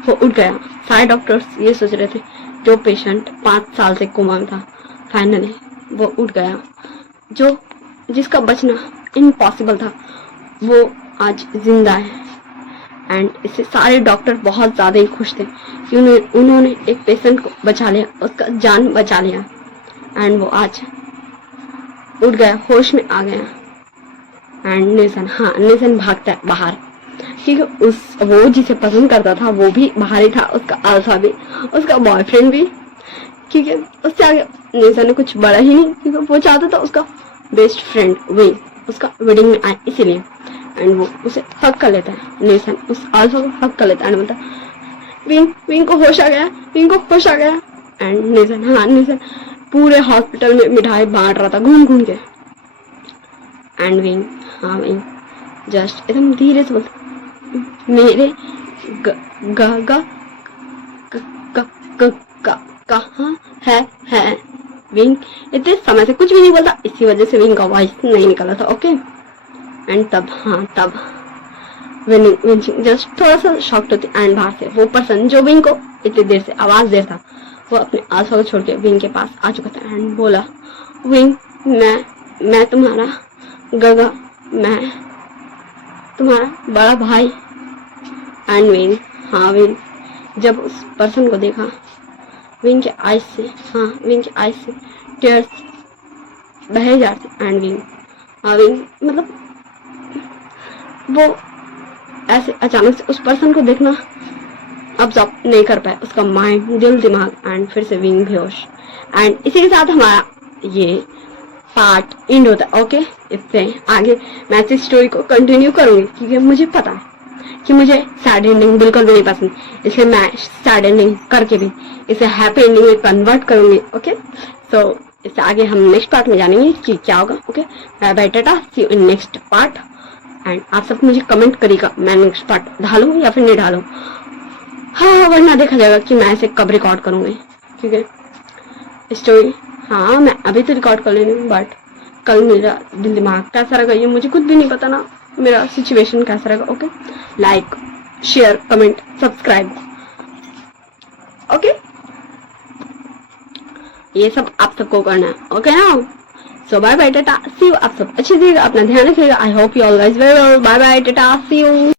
वो उठ गया। सारे डॉक्टर्स ये सोच रहे थे जो पेशेंट 5 साल से कोमा में था फाइनली वो उठ गया, जो जिसका बचना इम्पॉसिबल था वो आज जिंदा है। एंड इससे सारे डॉक्टर बहुत ज़्यादा ही खुश थे कि उन्होंने एक पेशेंट को बचा लिया, उसका जान बचा लिया। एंड वो आज उठ गया, होश में आ गया। एंड निशन भागता है बाहर, ठीक है। वो जिसे पसंद करता था वो भी बाहर ही था, उसका अल्फा भी, उसका बॉयफ्रेंड भी, ठीक है। उससे आगे निशन ने कुछ बड़ा ही नहीं, क्योंकि वो चाहता था उसका बेस्ट फ्रेंड विंग उसका वेडिंग में आए, इसीलिए। एंड वो उसे हक कर लेता है, निशन उस अल्फा को हक कर लेता है एंड बोलता है विंग को होश आ गया, विंग को होश आ गया। एंड निशन पूरे हॉस्पिटल में मिठाई बांट रहा था घूम घूम के। एंड विंग जस्ट एकदम धीरे से बोलता मेरे कहाँ है विंग। इतने समय से कुछ भी नहीं बोलता, इसी वजह से विंग का वॉइस नहीं निकला था, ओके। एंड तब विंग जस्ट थोड़ा सा शॉक्ड होती। एंड बाहर से वो पर्सन जो विंग को इतनी देर से आवाज दे था वो अपने आल्फा को छोड़ के विंग के पास आ चुका था। एंड बोला विंग मैं तुम्हारा गगा, मैं तुम्हारा बड़ा भाई। एंड विंग जब उस पर्सन को देखा, विंग के आइज से टीयर्स बहे जाते। एंड विंग मतलब वो ऐसे अचानक से उस पर्सन को देखना ऑब्जर्व नहीं कर पाया, उसका माइंड, दिल, दिमाग। एंड फिर से विंग बेहोश। एंड इसी के साथ हमारा ये पार्ट एंड होता है, ओके। इससे आगे मैं इस स्टोरी को कंटिन्यू करूंगी, क्योंकि मुझे पता है कि मुझे सैड एंडिंग बिल्कुल भी नहीं पसंद, इसलिए मैं सैड एंडिंग करके भी इसे हैप्पी एंडिंग में कन्वर्ट करूंगी, ओके। सो इससे आगे हम नेक्स्ट पार्ट में जानेंगे कि क्या होगा, okay. Bye bye, Tata, see you in next part. And आप सब मुझे कमेंट करिएगा मैं नेक्स्ट पार्ट डालूं या फिर नहीं डालूं। हाँ, वरना देखा जाएगा कि मैं इसे कब रिकॉर्ड करूंगी, ठीक है। स्टोरी मैं अभी तो रिकॉर्ड कर लेनी हूँ, बट कल मेरा दिल दिमाग कैसा रहेगा ये मुझे खुद भी नहीं पता ना, मेरा सिचुएशन कैसा रहेगा, okay. Like, share, comment, subscribe, okay. ये सब आप सबको करना है, ओके ना। So bye bye, Tata, see you. आप सब अच्छे से अपना ध्यान रखिएगा। I hope you all guys well. Bye bye, Tata, see you.